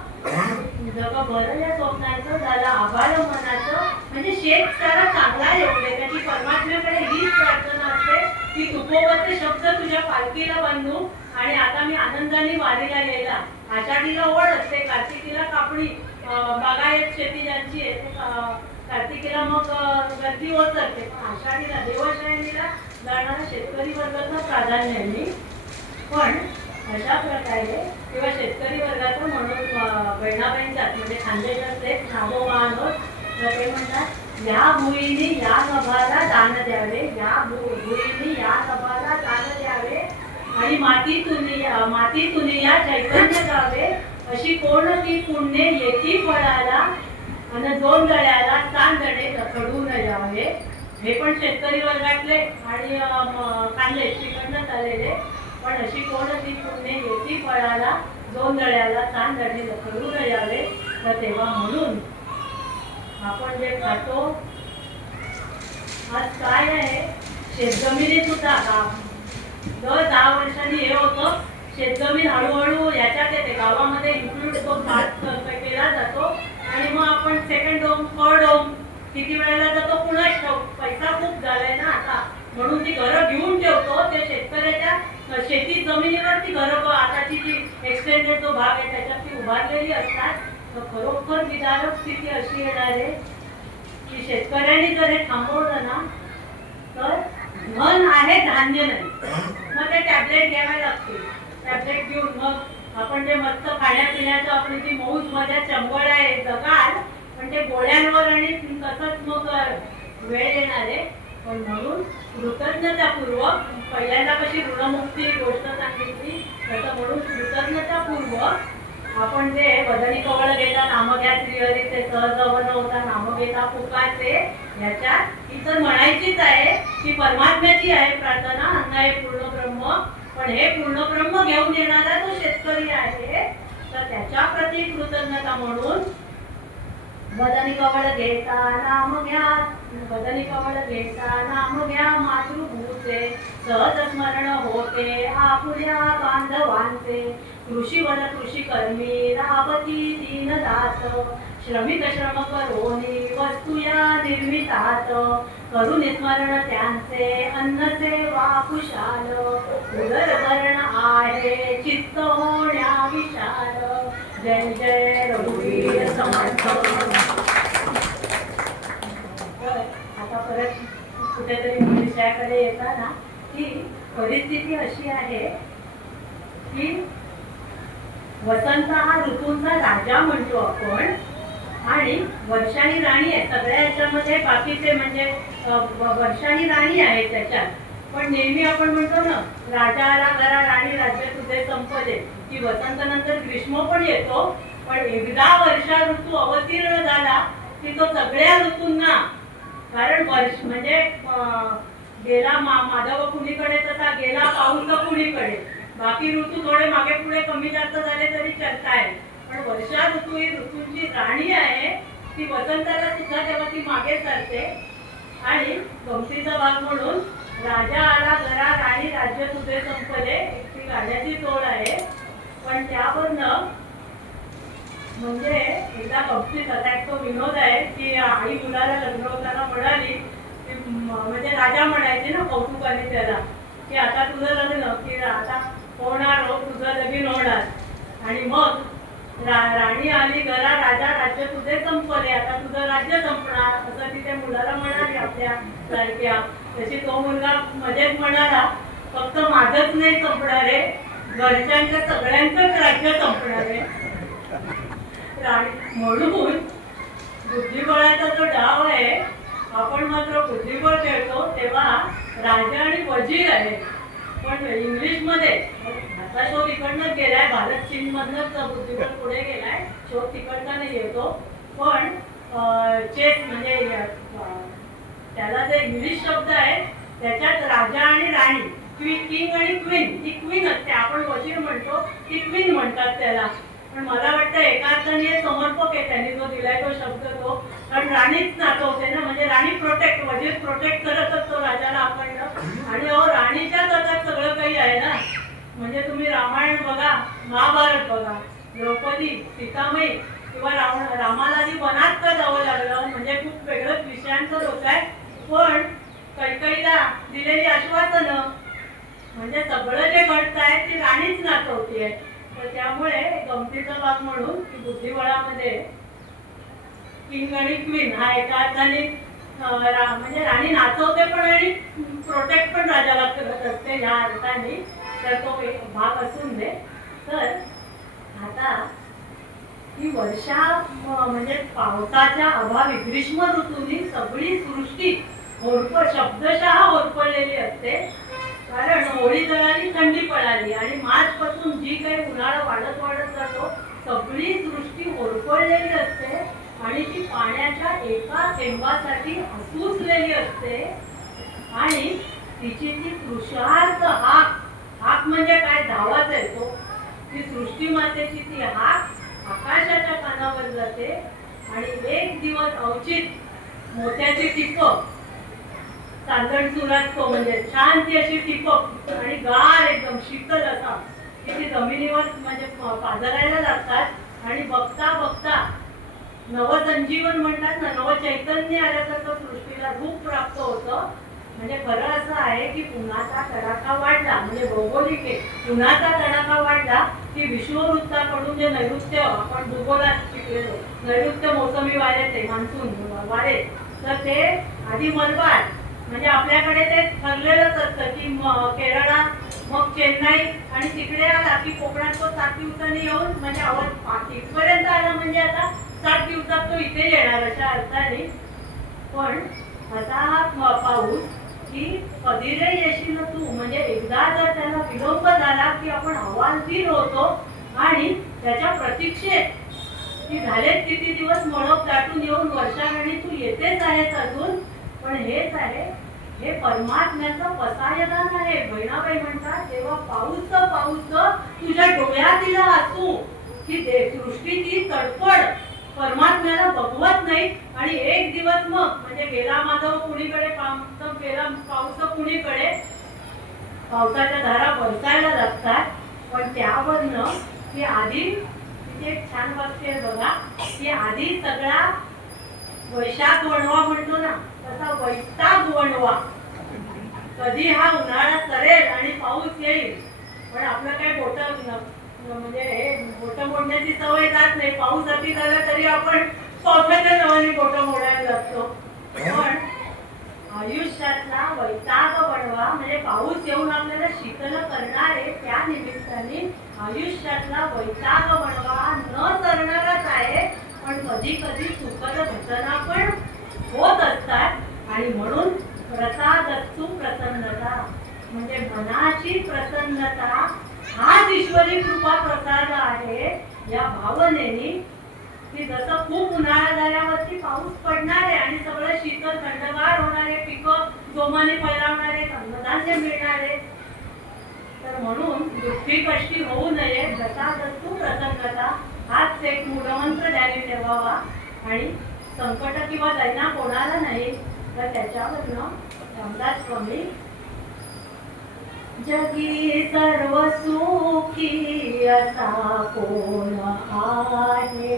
जग भरल्या स्वप्नांचं झालं आभाळ मनाचं. म्हणजे शेत सारा चांगला एवढे त्याची परमात्म्याकडे हीच प्रार्थना असते की तुकोबाचे शब्द तुझ्या पालखीला बांधू. आणि आता मी आनंदाने वारीला यायला. आषाढीला ओढ असते, कार्तिकीला कापणी बागायत शेती ज्यांची आहे, कार्तिकीला मग गर्दी होत असते. पण आषाढीला देवशयनीला जाणारा शेतकरी वर्गाचं प्राधान्य आहे. पण अशा प्रकारे किंवा शेतकरी वर्गाचं म्हणून बहिणाबाईंच्यात म्हणजे खांदेकरचे नागोमान होत. तर ते म्हणतात या भुईनी या नभाला दान द्यावे, या भुईनी या नभाला दान द्यावे, आणि मातीतून या चैतन्य गावे, अशी कोण ती पुण्य येती फळाला, आणि दोन गळ्याला चांदणे रखडून यावे. हे पण शेतकरी वर्गातले आणि खानदेश तिकडनं आलेले. पण अशी कोण ती पुण्य येती फळाला, दोन गळ्याला चांदणे रखडून यावे. तर तेव्हा म्हणून आपण जे खातो आज काय आहे, शेतजमिनी सुद्धा दर 10 वर्षांनी हे होतं, शेतजमीन हळूहळू याच्यात येते, गावामध्ये इन्क्लूड तो भाग केला जातो. आणि मग आपण सेकंड होम, थर्ड होम किती वेळेला जातो कुणाच ठाऊक. पैसा खूप झालाय ना आता, म्हणून ती घरं घेऊन ठेवतो. ते शेतकऱ्याच्या शेती जमिनीवर ती घरं आताची जी एक्सटेंडेड जो भाग आहे त्याच्यात ती उभारलेली असतात. तर खरोखर विदारक स्थिती अशी येणार आहे की शेतकऱ्यांनी जर हे थांबवलं ना तर धन आहे, धान्य नाही. मग ते टॅबलेट घ्यावे लागतील. टॅबलेट घेऊन मग आपण जे मस्त खाण्यापिण्याचं आपली जी मौज मजा चंबळ आहे जगाल, पण ते गोळ्यांवर आणि तसंच मग वेळ येणार आहे. पण म्हणून कृतज्ञतापूर्वक पहिल्यांदा कशी ऋणमुक्ती गोष्ट सांगितली तसं म्हणून कृतज्ञतापूर्वक आपण जे वदनी कवळ घेता नाम घ्या श्रीहरी ते सहजवन होता नाम घेता पुकारते, याच्यात ही तर म्हणायचीच आहे की परमात्म्याची आहे प्रार्थना, अन्न हे पूर्ण ब्रह्म. पण हे पूर्ण ब्रह्म घेऊन येणारा जो शेतकरी आहे तर त्याच्या प्रती कृतज्ञता म्हणून वदनी कवळ घेता नाम घ्या, वदनी कवळ घेता नाम घ्या, मातृभूते सहज स्मरण होते आपुल्या बांधवांचे. कृषीवन कृषी कर्मी राबती दीनदात, श्रमिक श्रम करोनी वस्तू या निर्मितात. करून स्मरण त्यांचे अन्न सेवा कुशाल, उदर भरण आहे चित्त होण्या विशाल. जय जय रघुवीर समर्थ. आता परत कुठेतरी विषयाकडे येताना की परिस्थिती अशी आहे की वसंत हा ऋतूंचा राजा म्हणतो आपण, आणि वर्षाणी राणी आहे सगळ्या याच्यामध्ये. बाकीचे म्हणजे वर्षाणी राणी आहे त्याच्यात. पण नेहमी आपण म्हणतो ना राजा आला घरा राणी राज्य तुझे संपले, की वसंत नंतर ग्रीष्म पण येतो. पण एकदा वर्षा ऋतू अवतीर्ण झाला की तो सगळ्या ऋतूंना, कारण वर्ष म्हणजे गेला माधव कुणीकडे तसा गेला पाऊस कुणीकडे. बाकी ऋतू थोडे मागे पुढे कमी जास्त झाले तरी चर्चा आहे. पण वर्षा ऋतू ही ऋतूंची राणी आहे. ती वसंताला सुद्धा तेव्हा ती मागे सरते. आणि गमतीचा भाग म्हणून राजा आला घरा राणी राज्य तुझे संपले, ती राजाची तोड आहे. पण त्यावरनं म्हणजे एकदा गमतीत असा एक तो विनोद आहे की आई मुलाला लग्न होताना म्हणाली, म्हणजे राजा म्हणायचे ना कौतुकाने त्याला की आता तुझं लग्न, की आता होणार हो तुझं लगीन होणार. आणि मग राणी आली घरा राजा राज्य तुझे संपले, आता तुझं राज्य संपणार असं ती त्या मुलाला म्हणाली आपल्या सारख्या. तशी तो मुलगा मजेत म्हणाला, फक्त माझंच नाही संपणार आहे, घरच्यांच्या सगळ्यांचंच राज्य संपणार आहे. म्हणून बुद्धिबळाचा जो डाव आहे, आपण मात्र बुद्धिबळ खेळतो तेव्हा राजा आणि वजीर आहे. पण इंग्लिशमध्ये आता शोध इकडनंच गेलाय, भारत चीन मधनच बुद्धिबळ पुढे गेलाय, शोध तिकडचा नाही येतो. पण चेस म्हणजे त्याला जे इंग्लिश शब्द आहे त्याच्यात राजा आणि राणी किंग आणि क्वीन, ही क्वीन असते, आपण वजीर म्हणतो, ती क्वीन म्हणतात त्याला. पण मला वाटतं एका अर्थाने समर्पक आहे त्यांनी जो दिलाय तो शब्द तो, कारण राणीच नाचवते ना, म्हणजे राणी प्रोटेक्ट, वजीर प्रोटेक्ट करत असतो राजाला आपण, आणि राणीच्याच हातात सगळं काही आहे ना. म्हणजे तुम्ही रामायण बघा, महाभारत बघा, द्रौपदी, सीतामाई किंवा रामाला आधी वनात का जावं लागलं, म्हणजे खूप वेगळंच विषयांचं होत आहे. पण कैकेयीला दिलेली आश्वासनं, म्हणजे सगळं जे घडतंय ती राणीच नाचवतीये. तर त्यामुळे गमतीचा भाग म्हणून की बुद्धिबळामध्ये किंग आणि क्वीन हा एका अर्थाने म्हणजे राणी नाचवते पण आणि प्रोटेक्ट पण राजाला करत असते ह्या अर्थाने. तर तो एक भाग असून दे. तर आता ही वर्षा म्हणजे पावसाच्या अभावी ग्रीष्म ऋतूनी सगळी सृष्टी शब्दशः होरपळलेली असते. कारण होळी जळाली, थंडी पळाली आणि मार्च पासून जी काही उन्हाळा वाढत वाढत जातो सगळी सृष्टी होरपळलेली असते आणि ती पाण्याच्या एका थेंबासाठी असुसलेली असते. आणि तिची ती तृषार्थ हाक म्हणजे काय, धावाच आहे तो, ती सृष्टी मातेची ती हाक आकाशाच्या कानावर जाते. आणि एक दिवस अवचित मोत्याची टिपक, चांदण सुरात तो म्हणजे छान ती अशी टिपक आणि गार एकदम शीतल असा की ती जमिनीवर म्हणजे पाझरायला लागतात आणि बघता बघता नवसंजीवन म्हणतात ना, नवचैतन्य आल्यासारखं सृष्टीला रूप प्राप्त होतं. म्हणजे खरं असं आहे की उन्हाचा तडाखा वाढला, म्हणजे भौगोलिक आहे, उन्हाचा तडाखा वाढला की विषुववृत्ताकडून जे नैऋत्य, आपण भूगोलात शिकलेलो नैऋत्य मोसमी वारे, ते मान्सून वारे, तर ते आधी मलबार म्हणजे आपल्याकडे ते ठरलेलंच असतं की केरळा, मग चेन्नई आणि तिकडे आला की कोकणात तो 7 दिवसांनी येऊन म्हणजे इथपर्यंत आला, म्हणजे आता 7 दिवसात तो इथे येणार अशा अर्थाने. पण असा हा पाऊस की कधी रे येशील तू, म्हणजे एकदा जर त्याला विलंब झाला की आपण हवालदिल होतो आणि त्याच्या प्रतीक्षेत की झालेत किती दिवस मळप दाटून येऊन वर्षाराणी तू येतेच आहेस अजून. पण हेच आहे, हे परमात्म्याचं पसायदान आहे. बहिणाबाई म्हणतात तेव्हा पाऊस तुझ्या डोळ्यातील असू की सृष्टी ती तडफड परमात्म्याला बघवत नाही. आणि एक दिवस मग म्हणजे गेला माधव कुणीकडे, गेला पाऊस कुणीकडे, पावसाच्या धारा बरसायला लागतात. पण त्यावरनं की आधी तिथे एक छान वाक्य आहे बघा, की आधी सगळा वैशाख वणवा म्हणतो ना, तसा वैताग वणवा, कधी हा उन्हाळा सरेल आणि पाऊस येईल. पण आपलं काय बोट म्हणजे हे बोट मोडण्याची सवय जात नाही. पाऊस अति झाला तरी आपण पावसाच्या नावाने बोट मोडायला लागतो. पण आयुष्यातला वैताग वणवा म्हणजे पाऊस येऊन आपल्याला शीतल करणारे, त्या निमित्ताने आयुष्यातला वैताग वणवा न सरणारच आहे. पण कधी कधी सुखद घटना पण होत असतात आणि म्हणून प्रसादस्तु प्रसन्नता, म्हणजे मनाची प्रसन्नता हाच ईश्वरी कृपा प्रसाद आहे. या भावनेने की जसं खूप उन्हाळा झाल्यावरती पाऊस पडणार आहे आणि सगळं शीतल थंडगार होणारे, पिकं जोमाने फैलावणारे, अन्नधान्य मिळणारे, तर म्हणून दुःखी कष्टी होऊ नये, प्रसादस्तु प्रसन्नता हाच एक मूलमंत्र त्याने ठेवावा. आणि संकट किंवा दैना कोणाला नाही, तर त्याच्यावरनं रामदास स्वामी जगी सर्व सुखी असा कोण आहे,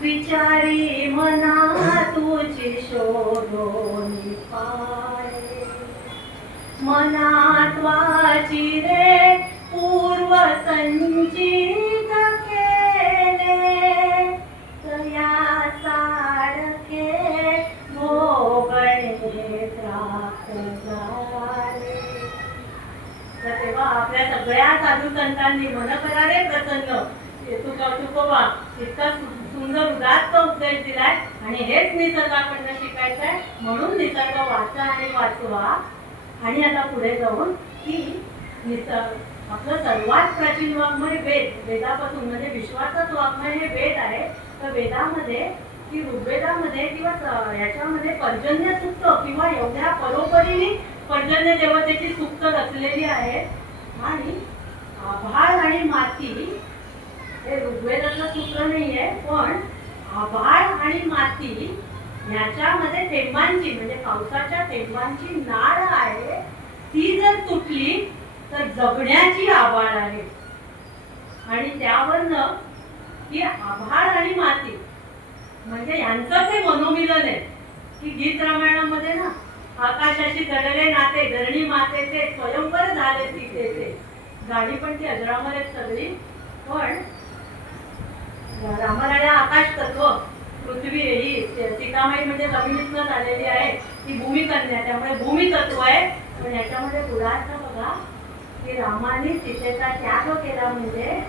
विचारी मना तुझी शोधून पाहे, मनात वाची रे पूर्व संचित केले, तया सारखे भोगणे त्रास झाले. तर तेव्हा आपल्या सगळ्या साधू संतांनी मन करा रे प्रसन्न, तुकोबा इतका सुंदर उदात्त उपदेश दिलाय आणि हेच निसर्गाकडनं शिकायचं आहे. म्हणून निसर्ग वाचा आणि वाचवा. आणि आता पुढे जाऊन की आपलं सर्वात प्राचीन वाङ्मय वेद, वेदापासून म्हणजे विश्वाचंच वाङ्मय हे वेद आहे. तर वेदामध्ये की ऋग्वेदामध्ये किंवा याच्यामध्ये पर्जन्य सूक्त किंवा एवढ्या परोपरीने पर्जन्य देवतेची सूक्त रचलेली आहे. आणि आभाळ आणि माती हे ऋग्वेदातलं सूत्र नाहीये, पण आभाळ आणि माती याच्यामध्ये थेंबांची म्हणजे पावसाच्या थेंबांची नाळ आहे, ती जर तुटली तर जगण्याची आभाळ आहे. आणि त्यावरनं की आभाळ आणि माती म्हणजे यांचं ते मनोमिलन आहे की गीत रामायणामध्ये ना आकाशाशी जडले नाते धरणी मातेचे स्वयंवर झाले सीतेचे. गाणी पण ती अजरामर आहेत सगळी, पण रामाला आकाश तत्व पृथ्वी ही सीतामाई म्हणजे जमिनीतनं झालेली आहे, ती भूमिकन्या, त्यामुळे भूमी तत्व आहे. पण याच्यामध्ये पुढार्थ बघा की रामाने सीतेचा त्याग केला म्हणजे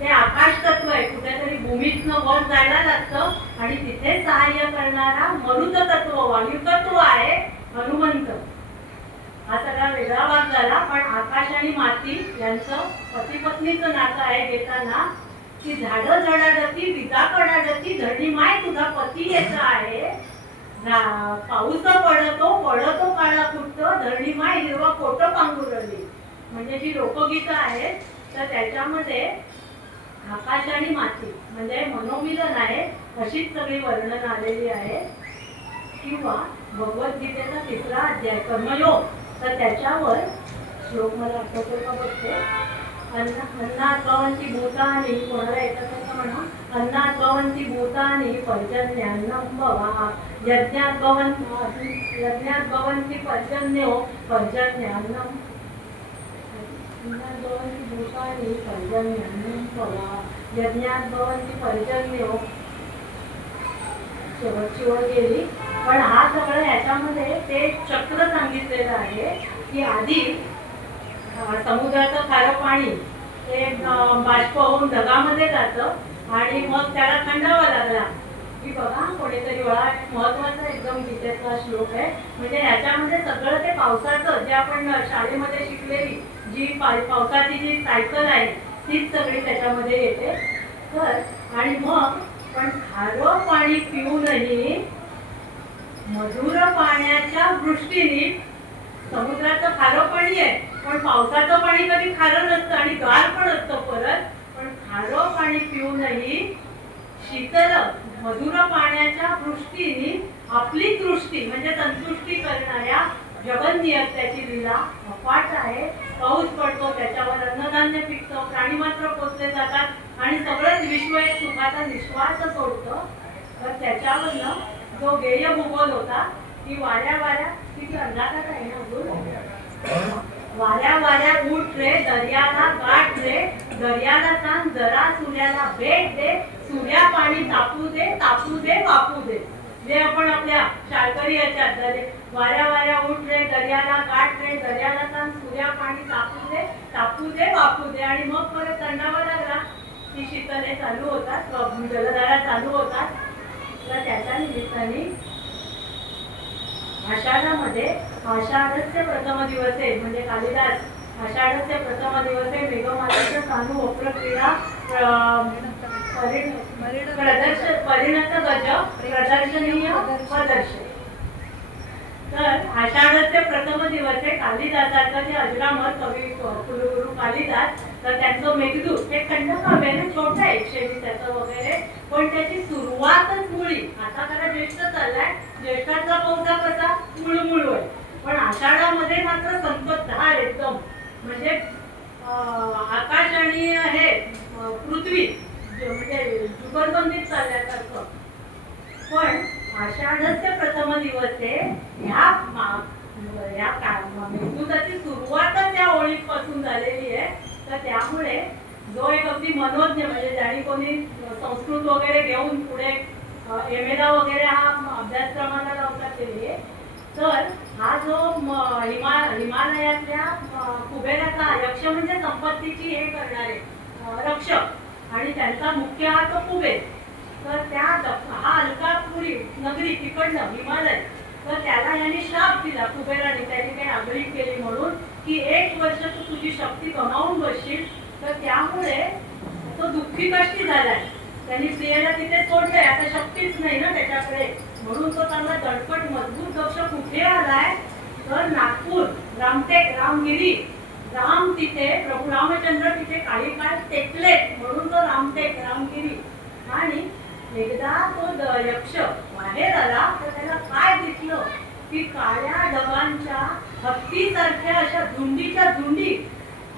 ते आकाश तत्व आहे, कुठेतरी भूमीतनं वर जायला लागतं आणि तिथे सहाय्य करणारा मरुत तत्व वायू तत्व आहे हनुमंत. हा सगळा वेगळा भाग झाला. पण आकाश आणि माती यांचं पती पत्नीचं नातं आहे घेताना की झाडं झडाडती विजा कडाडती धरणी माय तुझा पती याचा आहे. पाऊस पडतो काळा फुटत धरणी माय हिरवा फोटो पांघुरली. म्हणजे जी लोकगीतं आहेत तर त्याच्यामध्ये आकाश आणि माती म्हणजे मनोमिलन आहे, अशीच सगळी वर्णन आलेली आहे. किंवा भगवद्गीतेचा 3रा अध्याय कर्मयोग, तर त्याच्यावर श्लोक मला आठवतो का बघते. अन्नात भवन्ति भूतानि, कोणाला येतात असं म्हणा. अन्नात भवन्ति भूतानि पर्जन्यान्नं भवा, यज्ञात भवन्ति पर्जन्यो पर्जन्यान्नं. अन्नात भवन्ति भूतानि पर्जन्यान्नं भवा, यज्ञात भवन्ति पर्जन्यो. शेवटची ओळ गेली. पण हा सगळं याच्यामध्ये ते चक्र सांगितलेलं आहे की आधी समुद्राचं खारं पाणी ते बाष्प होऊन ढगामध्ये जातं आणि मग त्याला थंडावा लागला की बघा कोणीतरी महत्वाचा एकदम गीतेतला श्लोक आहे. म्हणजे याच्यामध्ये सगळं ते पावसाचं जे आपण शाळेमध्ये शिकलेली जी पावसाची जी सायकल आहे तीच सगळी त्याच्यामध्ये येते. तर आणि मग पण खारं पाणी पिऊनही मधुर पाण्याच्या वृष्टीने, समुद्राचं खारं पाणी आहे पण पावसाचं पाणी कधी खारं नसतं आणि गार पण असतं परत, पण खारं पाणी पिऊनही शीतल मधुर पाण्याच्या वृष्टीने आपली दृष्टी म्हणजे संतुष्टी करणाऱ्या जगन्नियत्याची लीला अफाट आहे. पाऊस पडतो, त्याच्यावर अन्नधान्य पिकतं, प्राणी मात्र पोचले जातात आणि सगळंच विश्व एक सुखाचा निश्वास सोडतं. तर त्याच्यावरनं जो गेय भूगोल होता की वाऱ्या किती अंधारात आहे ना अजून. वाऱ्या उठ रे दर्याला गाठ रे, दर्याला सांग जरा सूर्याला भेट दे, सूर्या पाणी तापू दे वापू दे. जे आपण आपल्या शाळकरी याच्यात वाऱ्या उठ रे दर्याला गाठ रे, दर्याला सांग सूर्या पाणी तापू दे वापू दे. आणि मग परत थंडावा लागला की शीतले चालू होतात, जलधारा चालू होतात. तर त्याच्या निमित्ताने आषाढामध्ये आषाढस्य प्रथम दिवसे म्हणजे कालिदास आषाढस्य प्रथम दिवसे मेघमालेचं सानू वक्र क्रीडा परिणत गज प्रदर्शनीय प्रदर्शन. तर आषाढस्य प्रथम दिवसे कालिदासाचं जे अजरामर कवी कुलगुरू कालिदास, तर त्यांचं मेघदूत हे खंडकाव्य आहे, छोटं आहे 120 वगैरे, पण त्याची सुरुवातच मुळी. आता जरा ज्येष्ठ चाललाय, ज्येष्ठाचा पौसा कसा मुळमुळू आहे, पण आषाढामध्ये मात्र संततधार एकदम म्हणजे आकाश आणि हे पृथ्वी म्हणजे जुगलबंदीत चालल्यासारखं. पण आषाढस्य प्रथम दिवसे ह्या मेघदूताची सुरुवातच या ओळीपासून झालेली आहे. तर त्यामुळे जो एक अगदी मनोज्ञ म्हणजे ज्याने कोणी संस्कृत वगैरे घेऊन पुढे एमेदा वगैरे हा अभ्यासक्रमाला लावता केली, तर हा जो हिमालयातल्या कुबेराचा यक्ष म्हणजे संपत्तीची हे करणारे रक्षक आणि त्यांचा मुख्य हा तो कुबेर. तर त्या हा अलकापुरी नगरी तिकडनं हिमालय, तर त्याला यांनी श्राप दिला कुबेराने, त्यांनी काही आगळी केली म्हणून की 1 वर्ष तू तुझी शक्ती गमावून बसशील. तर त्यामुळे तो दुःखी कष्टी झालाय, त्यांनी स्त्रियेला तिथे सोडलंय, आता शक्तीच नाही ना त्याच्याकडे, म्हणून तो चांगला दडपट मजबूत दक्ष कुठे आलाय तर नागपूर रामटेक, रामगिरी, राम तिथे, प्रभू रामचंद्र तिथे काही काळ टेकले म्हणून तो रामटेक, रामगिरी. आणि एकदा तो यक्ष बाहेर आला तर त्याला काय दिसलं की काळ्या ढगांच्या हत्तीसारख्या अशा झुंडीच्या झुंडी,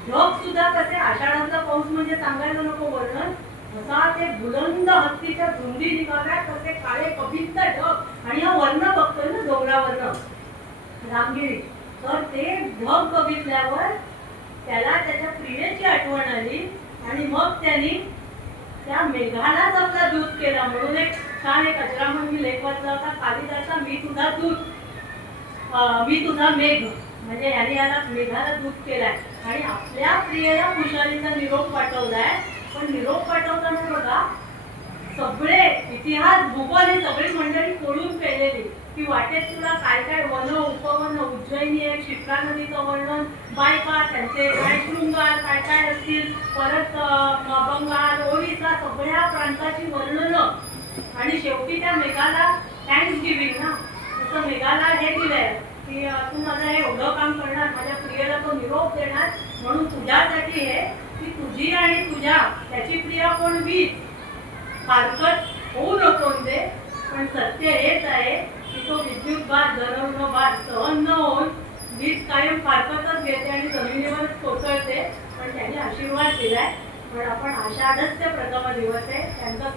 ढग सुद्धा कसे, आषाढाचा पाऊस म्हणजे सांगायला नको वर्णन, असा ते बुलंद हत्तीच्या झुंडी निघाल्या, कसे काळे कभिंत ढग. आणि हा वर्ण बघतोय ना डोंगरावरनं रामगिरी, तर ते ढग बघितल्यावर त्याला त्याच्या प्रियेची आठवण आली. आणि मग त्यांनी त्या मेघालाच आपला दूत केला. म्हणून एक छान एक अजरामर लेख वाचला होता कालिदासा, मी तुझा दूत, मी तुझा मेघ, म्हणजे यांनी याला मेघाला दूत केलाय आणि आपल्या प्रियेला खुशालीचा निरोप पाठवलाय. पण निरोप पाठवताना बघा सगळे इतिहास भूगोल ही सगळी मंडळी कोळून पेलेली की वाटेत तुला काय काय वन उपवन, उज्जैनी आहे, शिप्रा नदीचं वर्णन, बायका त्यांचे काय शृंगार काय काय असतील, परत बंगाल, ओरिसा, सगळ्या प्रांताची वर्णनं. आणि शेवटी त्या मेघाला थँक्स गिव्हिंग ना, तसं मेघाला हे दिलंय की तू माझं हे एवढं काम करणार, माझ्या प्रियेला तो निरोप देणार, म्हणून तुझ्यासाठी हे की तुझी आणि तुझ्या त्याची प्रिया कोण वीज, फारकत होऊ नको दे. पण सत्य हेच आहे की तो विद्युत भार, जरवणं भार सहन न होऊन वीज कायम फारकतच घेते आणि जमिनीवरच कोसळते. पण त्यांनी आशीर्वाद दिलाय. पण आपण आषाढस्य प्रथम दिवस आहे, त्यांचं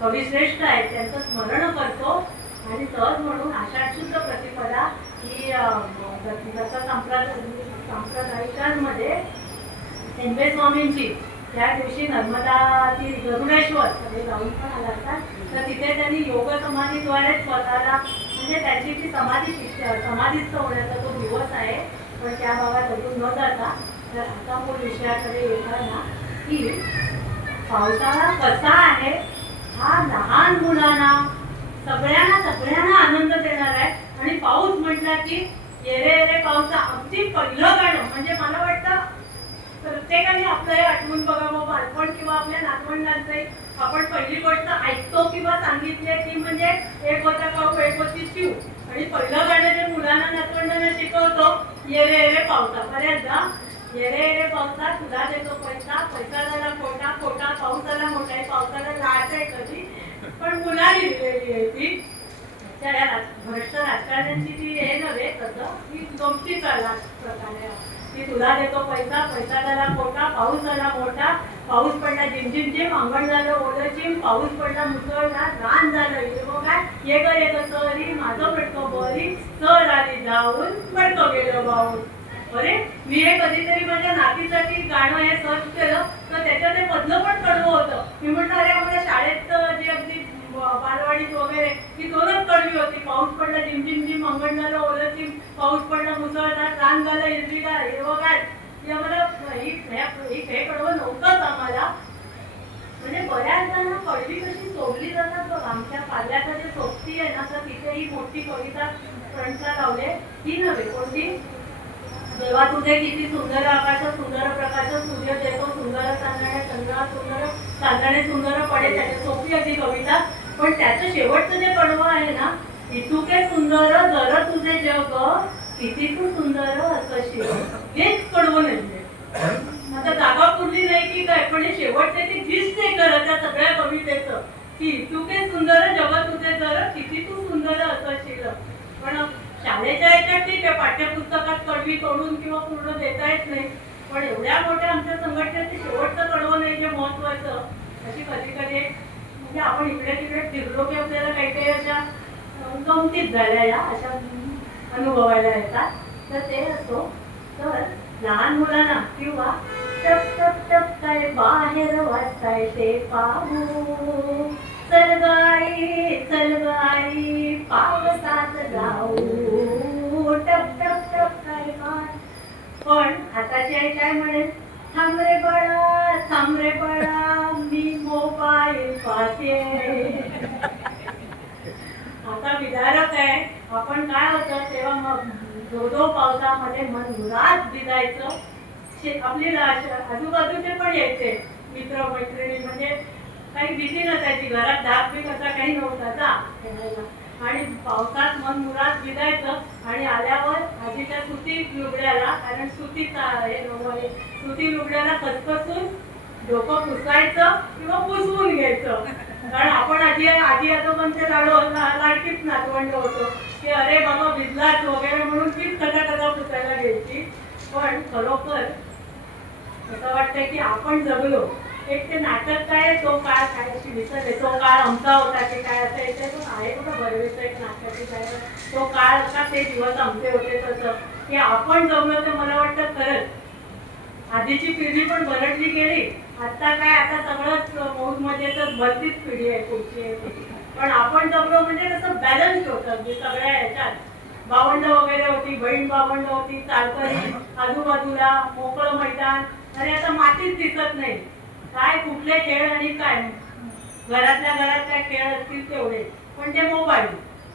कविश्रेष्ठ आहे, त्यांचं स्मरण करतो. आणि सहज म्हणून आषाढ शुद्ध प्रतिपदा ही सांप्रदायिकांमध्ये एनवे स्वामींची त्या दिवशी नर्मदा ती गरुडेश्वर सगळे जाऊन पण आला असतात, तर तिथे त्यांनी योग समाधीद्वारे स्वतःला म्हणजे त्याची ती समाधीस्थ होण्याचा तो दिवस आहे. पण त्या भागात अजून न जाता तर आता मूळ विषयाकडे येताना की पावसाळा कसा आहे हा लहान मुलांना सगळ्यांना आनंद देणार आहे. आणि पाऊस म्हटला की येरे येरे पावसा, अगदी पहिलं गाणं म्हणजे मला वाटतं प्रत्येकाने आपलं हे आठवून बघावं बालपण किंवा आपल्या नातवंडांचे. आपण पहिली गोष्ट ऐकतो किंवा सांगितली ती म्हणजे एक होता पाऊस एक होती चिव. आणि पहिलं गाणं जे मुलांना नातवंडांना शिकवतो येरे येरे पावसा, बऱ्याचदा येरे येरे पावसा तुला देतो पैसा, पैसा झाला खोटा, खोटा पाऊस झाला मोठा आहे, पावसाला लाट आहे कधी. पण मुलांनी दिलेली आहे ती त्या भ्रष्ट राजकारण्यांची ती हे नव्हे, तसं ती गमतीच प्रकारे की तुला देतो पैसा, पैसा झाला खोटा, पाऊस झाला मोठा, पाऊस पडला झिमझिम झिम, अंगण झालं ओलं चिम, पाऊस पडला मुसळधार, रान झालं हिरवंगार, ये ग सरी माझं पडतो बरी, सर आली जाऊन पडतो गेलो बाऊन. अरे मी हे कधीतरी माझ्या नातीसाठी गाणं हे सर्च केलं तर त्याच्यात हे मधलं पण कडवं होतं. मी म्हटलं अरे आम्हाला शाळेत जे अगदी बालवाडीत वगैरे ही दोनच कडवी होती, पाऊस पडला झिमझिम झिम, अंगण झालं ओलं चिम, पाऊस पडला मुसळधार, रान झालं हिरवीगार हिरवगार. ही आम्हाला हे कडवं नव्हतंच आम्हाला. म्हणजे बऱ्याच जणांना कडवी कशी सोडली जातात बघ. आमच्या पाल्याचं जे सोबती आहे ना तर तिथे ही मोठी कविता फ्रंटला लावले. ही नव्हे कोणती, देवा तुझे किती सुंदर आकाश, सुंदर प्रकाश, सूर्य देतो सुंदर चांदणे, चंद्र सुंदर चांदणे सुंदर पडे, त्याची सोपी अशी कविता. पण त्याचं शेवटचं जे कडवं आहे ना, इतुके सुंदर जर तुझे जग, किती तू सुंदर असशील, हेच कडवं नाही. आता जागा पुरली नाही की काय, पण हे शेवटचे ती दिस नाही करत त्या सगळ्या कवितेचं की इतुके सुंदर जग तुझे जर, किती तू सुंदर असशील. पण शाळेच्या याच्यात ठीक आहे, पाठ्यपुस्तकात कडवी तोडून किंवा पूर्ण देता येत नाही. पण एवढ्या मोठ्या आमच्या संघटनेचे शेवटचं कडवं नाही जे महत्वाचं, अशी कधी कधी म्हणजे आपण इकडे तिकडे फिरलो की आपल्याला काही काही अशा गमतीच झाल्या या अशा अनुभवायला येतात. तर ते असो, तर लहान मुलांना किंवा टप टप टप काय बाहेर वाचताय ते पाहू, चल गाई पावसात जाऊ, टप टप टप काय बाहेर. पण आताची आई काय म्हणेल, थांब रे बाळा मी मोबाईल पाहते. आता विदारक आहे. आपण काय होतं तेव्हा मग धो पावसामध्ये मन मुराद भिजायचं. आपली आजूबाजूचे पण यायचे मित्र मैत्रिणी, म्हणजे काही भीती नसायची, घरात धाक बी कसा काही नव्हता जा खेळायला. आणि पावसात मन मुराद भिजायचं आणि आल्यावर आजीच्या सुती लुगड्याला, कारण सुतीचा आहे, सुती लुगड्याला खसखसून डोकं पुसायचं किंवा पुसवून घ्यायचं. कारण आपण आजी आजोबांचे लाडकीच नातवंड होतो की अरे बाबा भिजलाच वगैरे म्हणून तीच कथा पुसायला घ्यायची. पण खरोखर असं वाटतंय की आपण जगलो. एक ते नाटक काय, तो काळ काय विसरले, तो काळ आमचा होता की काय असं येते तो आहे कुठं बरवेचं एक नाटकाची काय, तो काळ का ते दिवस आमचे होते तसं की आपण जगलो. तर मला वाटतं खरंच आधीची पिढी पण बरडली गेली. आता काय, आता सगळंच मौज मजेतच भरतीच पिढी आहे पुढची आहे. पण आपण जगलो म्हणजे कसं बॅलन्स होतं की सगळ्या ह्याच्यात भावंड वगैरे होती, बहीण भावंड होती, चालकरी आजूबाजूला मोकळं मैदान. आणि आता मातीच दिसत नाही. काय कुठले खेळ आणि काय घरातल्या घरात काय खेळ असतील तेवढे, पण ते मोबाईल.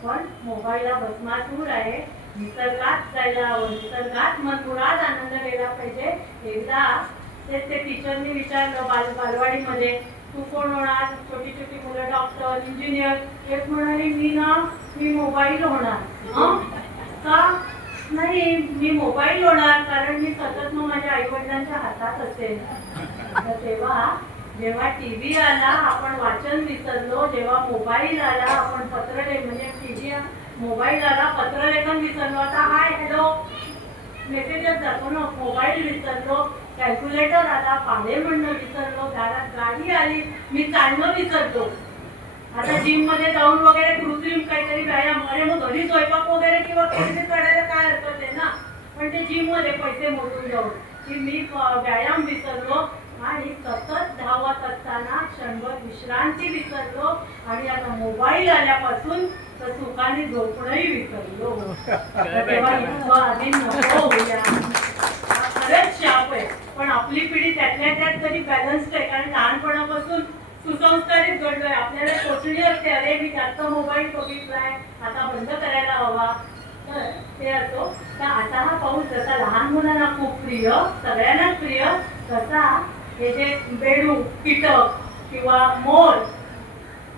पण मोबाईलला भस्मासूर आहे. निसर्गात जायला हवं, निसर्गात मनमुराद आनंद घ्यायला पाहिजे. एकदा तेच ते टीचरनी विचारलं बालवाडीमध्ये, तू कोण होणार? छोटी छोटी मुलं डॉक्टर, इंजिनियर. एक म्हणाली मी मोबाईल होणार. का? नाही, मी मोबाईल होणार कारण मी सतत मग माझ्या आई वडिलांच्या हातात असेल. तेव्हा जेव्हा टीव्ही आला आपण वाचन विसरलो, जेव्हा मोबाईल आला आपण म्हणजे टीव्ही मोबाईल आला पत्रलेखन विसरलो. आता हाय हॅलो मेसेजच जातो ना. मोबाईल विसरलो, कॅल्क्युलेटर आला, पाढे म्हणणं विसरलो, घरात गाडी आली, मी चालणं विसरलो. आता जिम मध्ये जाऊन वगैरे कृत्रिम काहीतरी व्यायाम, अरे मग घरी स्वयंपाक वगैरे किंवा केली काढायला काय हरकत आहे ना. पण ते जिम मध्ये पैसे मोजून जाऊन की मी व्यायाम विसरलो आणि सतत धावत असताना क्षणभर विश्रांती विसरलो. आणि आता मोबाईल आल्यापासून तर सुखाने झोपणंही विसरलो. तेव्हा इतकं आधी नको होऊया. खरंच शाप आहे. पण आपली पिढी त्यातल्या त्यात तरी बॅलन्स्ड आहे, कारण लहानपणापासून सुसंस्कारित घडलोय. आपल्याला सोचली असते अरे मी जास्त मोबाईल बघितलाय, आता बंद करायला हवा. तर ते असो. तर आता हा पाऊस जसा लहान मुलांना खूप प्रिय, सगळ्यांनाच प्रिय, तसा हे जे बेडूक, कीटक किंवा मोर,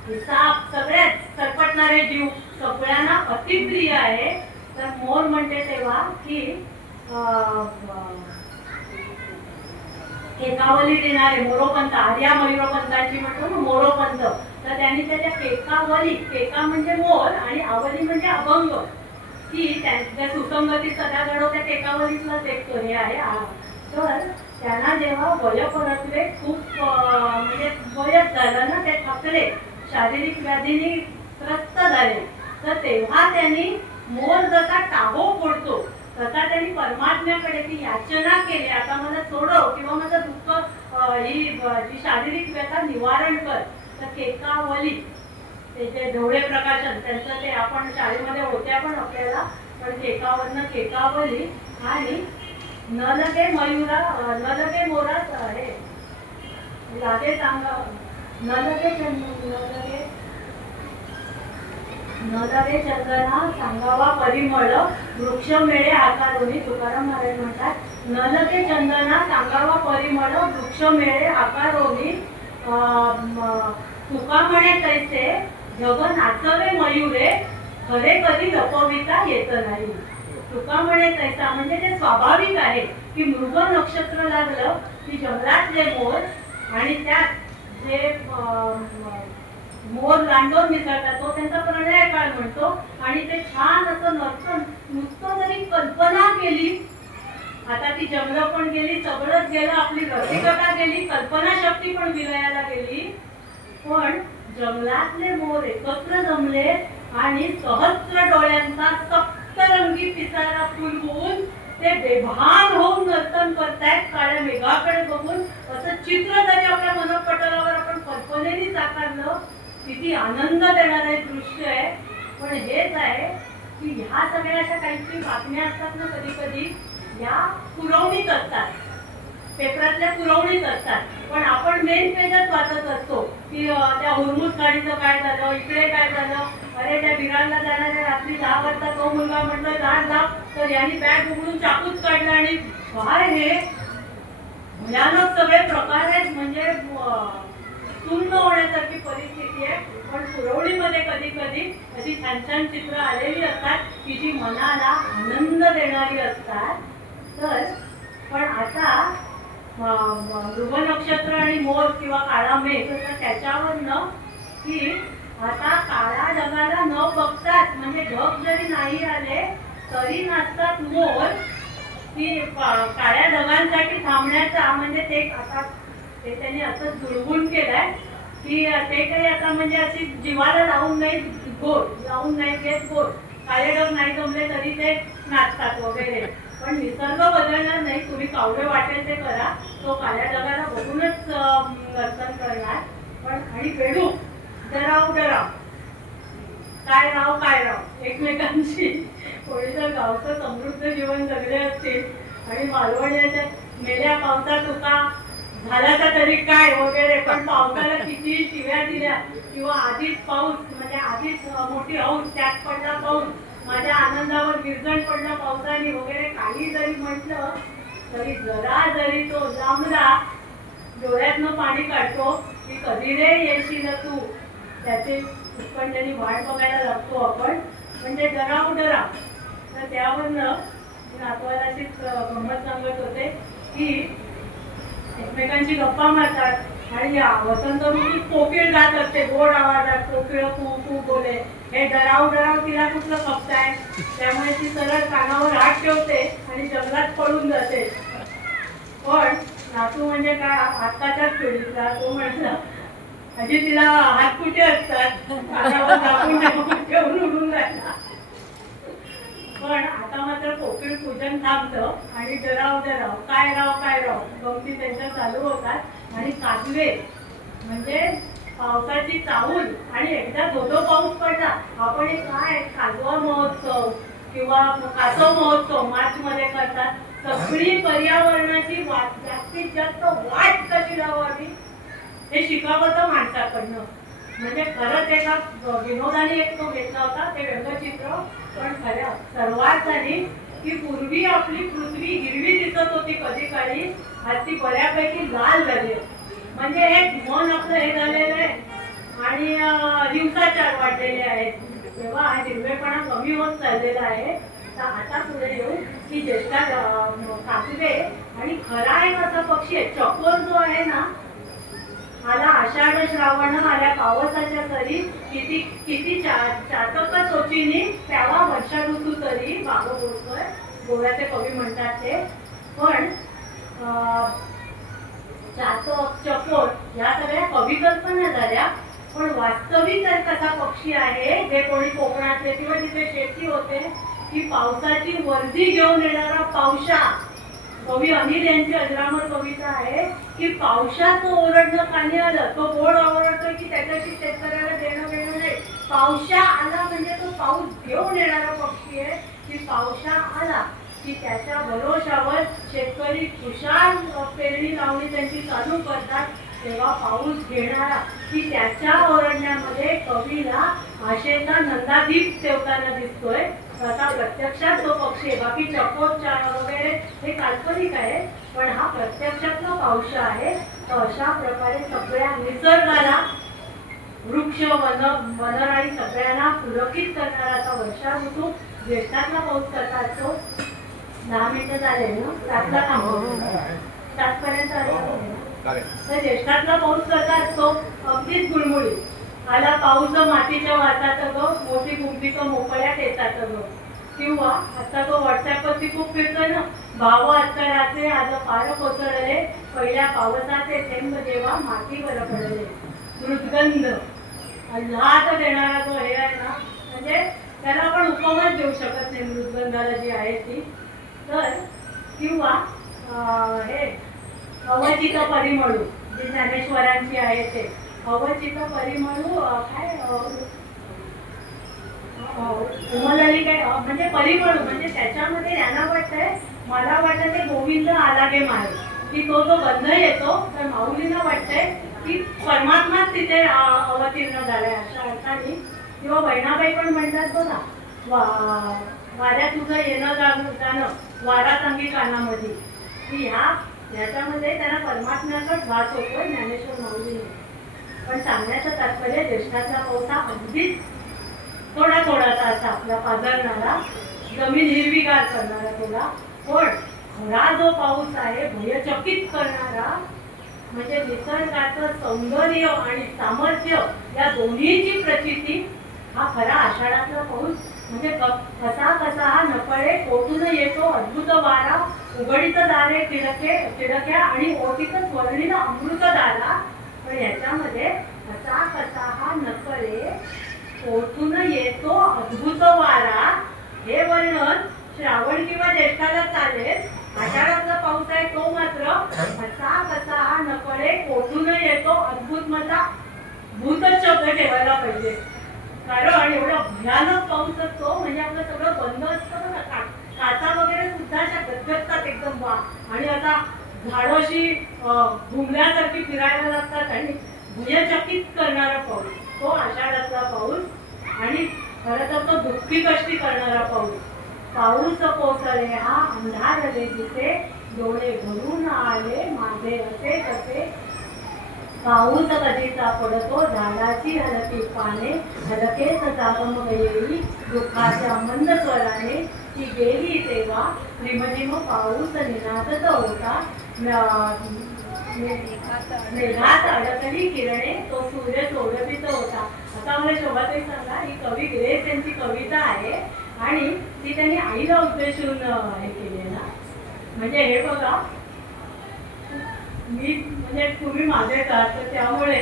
साप, सगळ्याच सरपटणारे जीव सगळ्यांना अतिप्रिय आहे. तर मोर म्हणते तेव्हा की केकावली देणारे मोरोपंत, आर्या मयुरोपंतांची म्हणतो ना मोरोपंत. तर त्यांनी त्याच्या केकावली, केका म्हणजे मोर आणि आवली म्हणजे अभंग, की त्यांच्या सुसंगती सदा घडवत्या केकावलीतलाच एक हे आहे. तर त्यांना जेव्हा वय परतले, खूप म्हणजे वयच झालं ना, ते थकले, शारीरिक व्याधीने त्रस्त झाले. तर तेव्हा त्यांनी मोर जसा टाहो फोडतो तसा त्यांनी परमात्म्याकडे ती याचना केली, आता मला सोडव किंवा माझं दुःख ही जी शारीरिक व्यथा निवारण कर. तर केकावली, त्याचे ढवळे प्रकाशन त्यांचं ते आपण शाळेमध्ये होत्या पण आपल्याला, पण केकावरनं केकावली. आणि न लगे मयुरा न लगे मोरात आहे लागे सांगा, न लगे चंदना सांगावा परिमळ, वृक्ष मेळे आकारोनी. तुकाराम महाराज म्हणतात न लगे चंदना सांगावा परिमळ, वृक्ष मेळे आकारोनी. तुका म्हणे तैसे जग नाचवे मयुरे, खरे कधी लपविता येत नाही. तुका म्हणे तैसा म्हणजे ते स्वाभाविक आहे की मृग नक्षत्र लागलं की जंगलातले मोर आणि त्यात जे मोर लांडोर मिसळतात तो त्यांचा प्रणय काळ म्हणतो. आणि ते छान असं नुसतं जरी कल्पना केली, आता ती जंगल पण गेली, सगळंच गेलं, आपली रसिकता गेली, कल्पना शक्ती पण विलयाला गेली. पण जंगलातले मोर एकत्र जमले आणि सहस्र डोळ्यांचा सप्तरंगी पिसारा फुलवून ते बेभान होऊन नर्तन करतायत काळ्या मेघाकडे बघून. असं चित्र जरी आपल्या मनोपटलावर आपण कल्पनेने साकारलं, किती आनंद देणारे दृश्य आहे. पण हेच आहे की ह्या सगळ्या अशा काहीतरी बातम्या असतात ना, कधी कधी या पुरवणीत असतात, पेपरातल्या पुरवणीत असतात. पण आपण मेन पेजच वाचत असतो की त्या हुरमुस गाडीचं काय झालं, इकडे काय झालं, अरे त्या विरारला जाणाऱ्या रात्री 10 वाजता तो मुलगा म्हटलं लाग, तर यांनी बॅग उघडून चाकूच काढला. आणि काय हे भयानक सगळे प्रकार आहेत. म्हणजे सुन्न होण्यासारखी परिस्थिती आहे. पण पुरवणीमध्ये कधी कधी अशी छान छान चित्र आलेली असतात की जी मनाला आनंद देणारी असतात. तर पण आता मृग नक्षत्र आणि मोर किंवा काळा मेघ, तर त्याच्यावरनं की आता काळ्या ढगाला न बघताच, म्हणजे ढग जरी नाही आले तरी नाचतात मोर, की काळ्या ढगांसाठी थांबण्याचा, म्हणजे ते आता ते त्यांनी असं जुळवून केलंय की ते काही आता म्हणजे अशी जीवाला लावून नाही घेत गोड, काळे ढग नाही जमले तरी ते नाचतात वगैरे. पण निसर्ग बदलणार नाही, तुम्ही कावळे वाटेल ते करा, तो काळ्या ढगाला बघूनच नर्तन करणार. पण आणि बेडूक डराव काय राव एकमेकांशी, कोणी जर गावचं समृद्ध जीवन जगले असतील आणि मालवण्याच्या मेल्या पावसा तुका झाल्याचा तरी काय वगैरे, पण पावसाला किती शिव्या दिल्या किंवा आधीच पाऊस, म्हणजे आधीच मोठी हौस, त्यात पडला पाऊस, माझ्या आनंदावर विरजण पडलं पावसाने वगैरे काही जरी म्हटलं तरी जरा जरी तो लांबला डोळ्यातनं पाणी काढतो की कधी रे येशील तू, त्याची उत्कंठेने वाट बघायला लागतो आपण. म्हणजे डराव. तर त्यावरनं नातवाला अशीच गंमत सांगत होते की एकमेकांची गप्पा मारतात आणि वसंत ऋतूत कोकिळ गात असते गोड आवाजात, कोकिळ कू कू बोले. हे डराव तिला कुठलं खपताय, त्यामुळे ती सरळ कानावर हात ठेवते आणि जंगलात पळून जाते. पण नातू म्हणजे काय आत्ताच्याच पिढीतला, तो म्हटलं आधी तिला हात कुठे असतात, कानावर दाबून ठेवून उडून जायला. पण आता मात्र कोकिळ पूजन थांबतं आणि डराव काय राव गमती त्यांच्या चालू होतात. आणि काजवे म्हणजे पावसाची चाहूल, आणि एकदा धोधो पाऊस पडला, आपण काय काजवा महोत्सव किंवा कासव महोत्सव मार्च मध्ये करतात. सगळी पर्यावरणाची जास्तीत जास्त वाट कशी लावावी हे शिकावं तर माणसाकडनं. म्हणजे खरंच एका विनोदाने एक तो घेतला होता ते व्यंगचित्र. पण खऱ्या सर्वात झाली की पूर्वी आपली पृथ्वी हिरवी दिसत होती कधी काळी, आज ती बऱ्यापैकी लाल झाली. म्हणजे हे मन आपलं हे झालेलं आहे आणि दिवसाचार वाढलेले आहेत, तेव्हा हा हिरवेपणा कमी होत चाललेला आहे. तर आता पुढे येऊ की ज्येष्ठा काजवे आणि खरा एक असा पक्षी आहे चकोर जो आहे ना, आला आषाढ श्रावण आल्या पावसाच्या तरी, किती चातक चोचीनी त्यावा वर्षा ऋतू तरी, बाबा बोलतोय, गोव्याचे कवी म्हणतात ते. पण चातक चकोर या सगळ्या कविकल्पना झाल्या, पण वास्तविक तर कसा पक्षी आहे जे कोणी कोकणातले किंवा जिथे शेती होते की पावसाची वर्दी घेऊन येणारा पावसा. कवी अनिल यांची अजरामर कविता आहे की पावसाचं ओरडणं कानी आलं, तो गोड ओरडतोय की त्याच्याशी शेतकऱ्याला देणं नाही. पावसा आला म्हणजे तो पाऊस घेऊन येणारा पक्षी आहे की पावसा आला की त्याच्या भरोशावर शेतकरी खुशाल पेरणी लावणी त्यांची चालू करतात. तेव्हा पाऊस घेणारा की त्याच्या ओरडण्यामध्ये कवीला आशेचा नंदादीप ठेवताना दिसतोय. तसा प्रत्यक्षात तो पक्षी आहे. बाकी चकोर वगैरे हे काल्पनिक आहे, पण हा प्रत्यक्षातला पावसा आहे. तर अशा प्रकारे सगळ्या निसर्गाला, वृक्ष वनराई सगळ्यांना पुलकित करणारा असा वर्षा ऋतू ज्येष्ठातला पाऊस कसा असतो. 10 मिनिटं झाले ना, 7ला थांबवतो, 7 पर्यंत तर ज्येष्ठातला पाऊस कसा असतो, अगदीच गुळमुळी. आला पाऊस मातीच्या वासात ग, मोठी गुंफी तो मोकळ्या टेचात ग. किंवा आता तो व्हॉट्सअपवरती खूप फिरतोय ना, भाव अत्तराचे आज पार कोसळले, पहिल्या पावसाचे थेंब जेव्हा मातीवर पडले. मृदगंध आल्हाद देणारा जो हे आहे ना, म्हणजे त्याला आपण उपमाच देऊ शकत नाही मृदगंधाला जी आहे ती. तर किंवा हे अवचित परिमळू जी ज्ञानेश्वरांची आहे ते अवचित परिमळू काय उमलली काय म्हणजे परिमळू, म्हणजे त्याच्यामध्ये यांना वाटतंय, मला वाटतं ते गोविंद आलागे मारे की तो जो गंध येतो तर माऊलींना वाटतंय की परमात्माच तिथे अवतीर्ण झालाय अशा अर्थाने. किंवा बहिणाबाई पण म्हणतात बघा, वाऱ्या तुझं येणं जाणं वारा सांगी कानामध्ये, की ह्याच्यामध्ये त्यांना परमात्म्याचाच भास होतोय ज्ञानेश्वर माऊलीने. पण सांगण्याचं तात्पर्य ज्येष्ठातला पाऊस हा अगदीच थोडा थोडासा असा आपला पाजळणारा, जमीन हिरवीगार करणारा थोडा, पण खरा जो पाऊस आहे भयचकित करणारा, म्हणजे निसर्गाचं सौंदर्य आणि सामर्थ्य या दोन्हीची प्रचिती, हा खरा आषाढातला पाऊस. म्हणजे कसा कसा हा नकळे कोठून येतो अद्भुत वारा, उघडीत दारे खिडक्या आणि ओटीतच वर्णित अमृतधारा. पण याच्यामध्ये कसा कसा हा नकळे कोठून येतो अद्भुत वारा हे वर्णन श्रावण किंवा ज्येष्ठाला चालेल. आषाढातला पाऊस आहे तो मात्र कसा कसा हा नकळे कोठून येतो अद्भुत, मधला भूतच शब्द ठेवायला पाहिजे. कारण एवढा भयानक पाऊस असतो, म्हणजे आपलं सगळं बंद असतं ना, काचा वगैरे सुद्धा अशा गजगजतात एकदम आणि आता झाडं अशी घुमल्यासारखी फिरायला लागतात आणि भयचकित करणारा पाऊस तो आषाढातला पाऊस. आणि खरं तर तो दुःखी कष्टी करणारा पाऊस. पाऊस कोसळे हा अंधारले दिसे, डोळे भरून आले माझे असे कसे. पाऊस कधीचा पडतो झाडाची हलकी पाने, हलकेच जागम येई दुःखाच्या मंद स्वराने. ती गेली तेव्हा रिमझिम पाऊस निनादत होता, मेघात अडकली किरणे तो सूर्य सोडवित होता. आता मला शोभाताई सांगा, ही कवी ग्रेस यांची कविता आहे आणि ती त्यांनी आईला उद्देशून हे केली आहे ना. म्हणजे हे बघा, मी म्हणजे तुम्ही माझेच आहात, तर त्यामुळे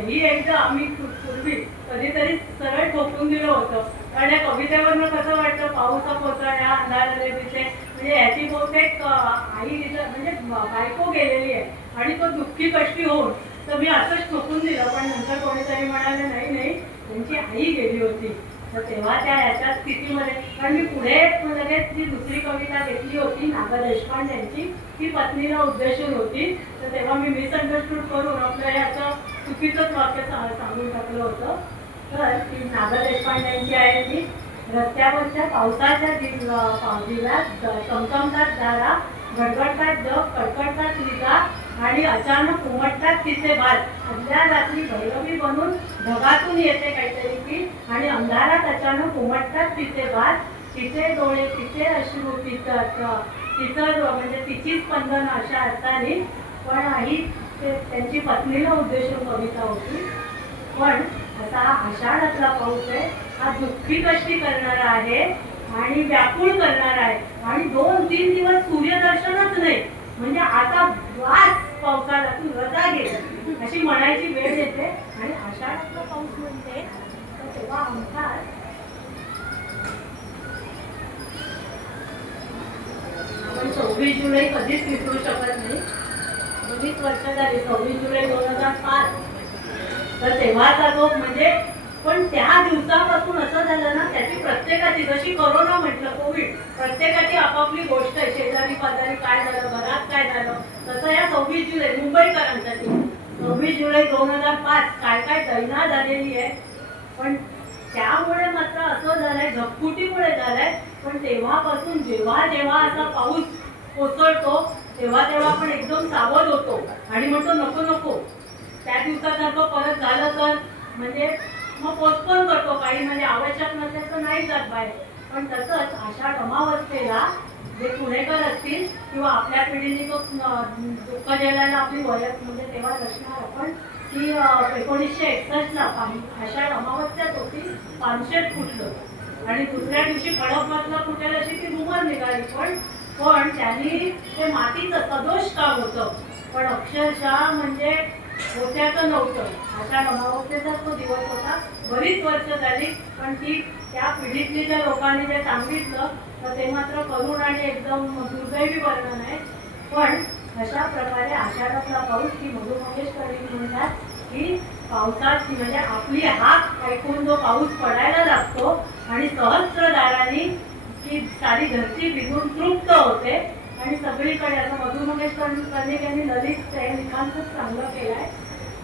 ही एकदा आम्ही पूर्वी कधीतरी सरळ ठोकून दिलं होतं. कारण या कवितेवरनं कसं वाटतं, पाऊस कोसळ्या अंधारले दिसे, म्हणजे याची बहुतेक आई म्हणजे बायको गेलेली आहे आणि तो दुःखी कष्टी होऊन, तर मी असंच ठोकून दिलं. पण नंतर कोणीतरी म्हणाले नाही नाही, त्यांची आई गेली होती. तर तेव्हा त्या ह्याच्या स्थितीमध्ये, कारण मी पुढे लगेच जी दुसरी कविता घेतली होती नागा देशपांड्यांची, ती पत्नीला उद्देशून होती. तर तेव्हा मी मिसअंडरस्टूड करून आपलं याचं चुकीचंच वाक्य सांगून टाकलं होतं. तर ती नागा देशपांड्यांची आहे ती. रस्त्यावरच्या पावसाच्या दिव्यात चमचमतात दारा, गडगडतात जग, कडकडतात विजा आणि अचानक उमटतात तिचे भात. आदल्या रात्री भैरवी बनून ढगातून येते काहीतरी ती आणि अंधारात अचानक उमटतात तिचे भात. तिचे डोळे, तिचे अश्रू, तिचं म्हणजे तिची स्पंदन अशा अर्थाने. पण ही त्यांची पत्नीला उद्देशून कविता होती. पण असा आषाढातला पाऊस आहे हा दुःखी कष्टी करणारा आहे आणि व्याकुळ करणारा आहे. आणि 2-3 दिवस सूर्यदर्शनच नाही, म्हणजे आता वास पावसाला, तू रजा घे अशी म्हणायची वेळ येते. आणि आषाढातला पाऊस म्हणते तर तेव्हा आमच्यात आपण 26 जुलै कधीच विसरू शकत नाही. 19 वर्ष झाली, 26 जुलै 2005. तर तेव्हाचा तो म्हणजे, पण त्या दिवसापासून असं झालं ना, त्याची प्रत्येकाची, जशी कोरोना म्हटलं, कोविड, प्रत्येकाची आपापली गोष्ट आहे. शेजारी पाजारी काय झालं, घरात काय झालं, तसं या 26 जुलै मुंबईकरांसाठी 26 जुलै 2005 काय काय दैना झालेली आहे. पण त्यामुळे मात्र असं झालंय, झगपुटीमुळे झालंय. पण तेव्हापासून जेव्हा जेव्हा असा पाऊस कोसळतो तेव्हा तेव्हा आपण एकदम सावध होतो आणि म्हणतो नको नको, त्या दिवसासारखं परत झालं तर म्हणजे मग पोस्टपोन करतो काही, म्हणजे आवश्यक नसेल तर नाही जात बाहेर. पण तसंच आषाढ अमावस्येला जे पुणेकर असतील किंवा आपल्या पिढीने तो दुःख झेलायला आपली वयस म्हणजे तेव्हा असणार आपण की 1961ला आषाढ अमावस्याच होती, पानशेत फुटलं आणि दुसऱ्या दिवशी खडकवासला फुटेल अशी ती रुमर निघाली. पण त्यांनी ते मातीचं सदोष काम होतं, पण अक्षरशः म्हणजे होत्याचं नव्हतं. आषाढ अमावस्येचाच तो दिवस होता. बरीच वर्ष झाली, पण ती त्या पिढीतली ज्या लोकांनी जे सांगितलं तर ते मात्र करुण आणि एकदम दुर्दैवी वर्णन आहे. पण अशा प्रकारे आषाढातला पाऊस की मधु मंगेशकरी म्हणतात की पावसाची म्हणजे आपली हाक ऐकून जो पाऊस पडायला लागतो आणि सहस्त्रधारांनी की सारी धरती भिजून तृप्त होते आणि सगळीकडे असं मधु मंगेशकरी यांनी ललित हे लिखाण खूप चांगलं केलं आहे.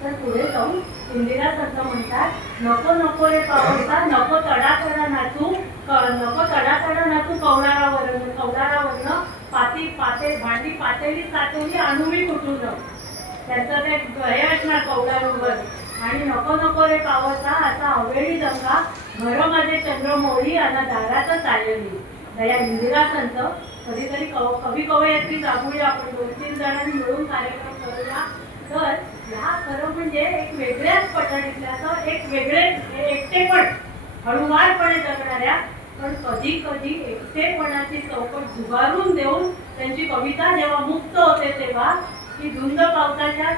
तर पुढे जाऊन इंदिरा संत म्हणतात, नको नको रे पावसा, नको तडातडा नाचू, नको तडातडा नाचू कौलारावरनं पाती पाते भांडी पातेली साठवली आणूवी कुठून. त्यांचं ते हे असणार कौलारूवर आणि नको नको रे पावसा असा अवेळी दंगा घरामध्ये चंद्रमौळी आणि दारातच आलेली. या इंदिरा संत कधीतरी कवी कवयित्री जागूया आपण 2-3 जणांनी मिळून कार्यक्रम करूया. तर ह्या खरं म्हणजे एक वेगळ्याच पठडीतल्या एक वेगळे एकटेपण हळूवारपणे जगणाऱ्या पण कधी कधी एकटेपणाची चौकट झुगारून देऊन त्यांची कविता जेव्हा मुक्त होते तेव्हा की धुंद पावसाच्या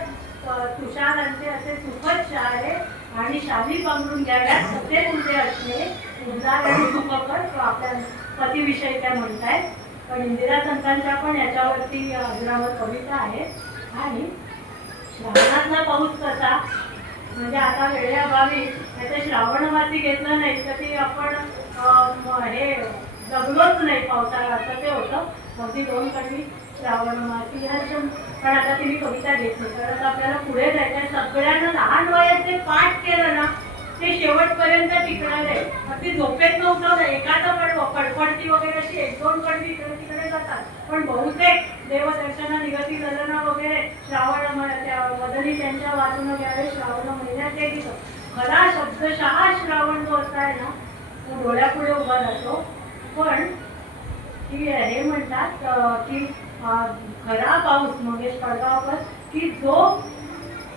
तुषारांचे असे सुखद शाळे आणि शाली पांघरून घ्याव्यात तसे तुमचे असणे उद्गार आणि सुखकर तो आपल्या पतीविषयी त्या म्हणतायत. पण इंदिरा संतांच्या पण याच्यावरती अजरामर कविता आहे. आणि श्रावणातला पाऊस कसा म्हणजे आता वेळेअभावी त्याचं श्रावणवासी घेतलं नाही तर ती आपण हे जगलोच नाही पावसाळा असं ते होतं. अगदी 2 कडवी श्रावणवासी हर्षम. पण आता तिने कविता घेतली तर आपल्याला पुढे जायचं. सगळ्यांना लहान वयात जे पाठ केलं ना ते शेवटपर्यंत टिकणार आहे. अगदी झोपेत नव्हतं एखादं पडपडती वगैरे अशी 1-2 कडवी इकडे तिकडे जातात. पण बहुतेक देवदर्शना निगती ललना वगैरे श्रावण मदनी त्यांच्या वाचून घ्यावे श्रावण महिन्यात ते गीत. खरा शब्दशः श्रावण जो असताय ना तो डोळ्यापुढे उभा राहतो. पण की हे म्हणतात की खरा पाऊस मंगेश पडगावकर की जो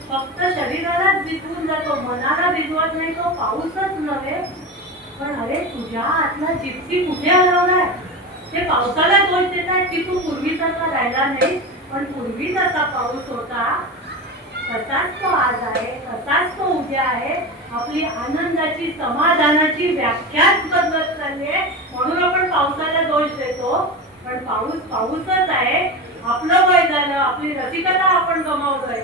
फक्त शरीरालाच भिजवून जातो मनाला भिजवत नाही तो पाऊसच नव्हे. पण अरे तुझ्या आतला जिप्सी कुठे हलवलाय ते पावसाला दोष देतात की तू पूर्वीसारखा राहिला नाही. पण पूर्वी जसा पाऊस होता तसाच तो आज आहे तसाच तो उद्या आहे. आपली आनंदाची समाधानाची व्याख्याच बदलत चालली आहे. म्हणून आपण पावसाला दोष देतो. पण पाऊस पाऊसच आहे. आपलं वय झालं आपली रसिकता आपण गमावतोय.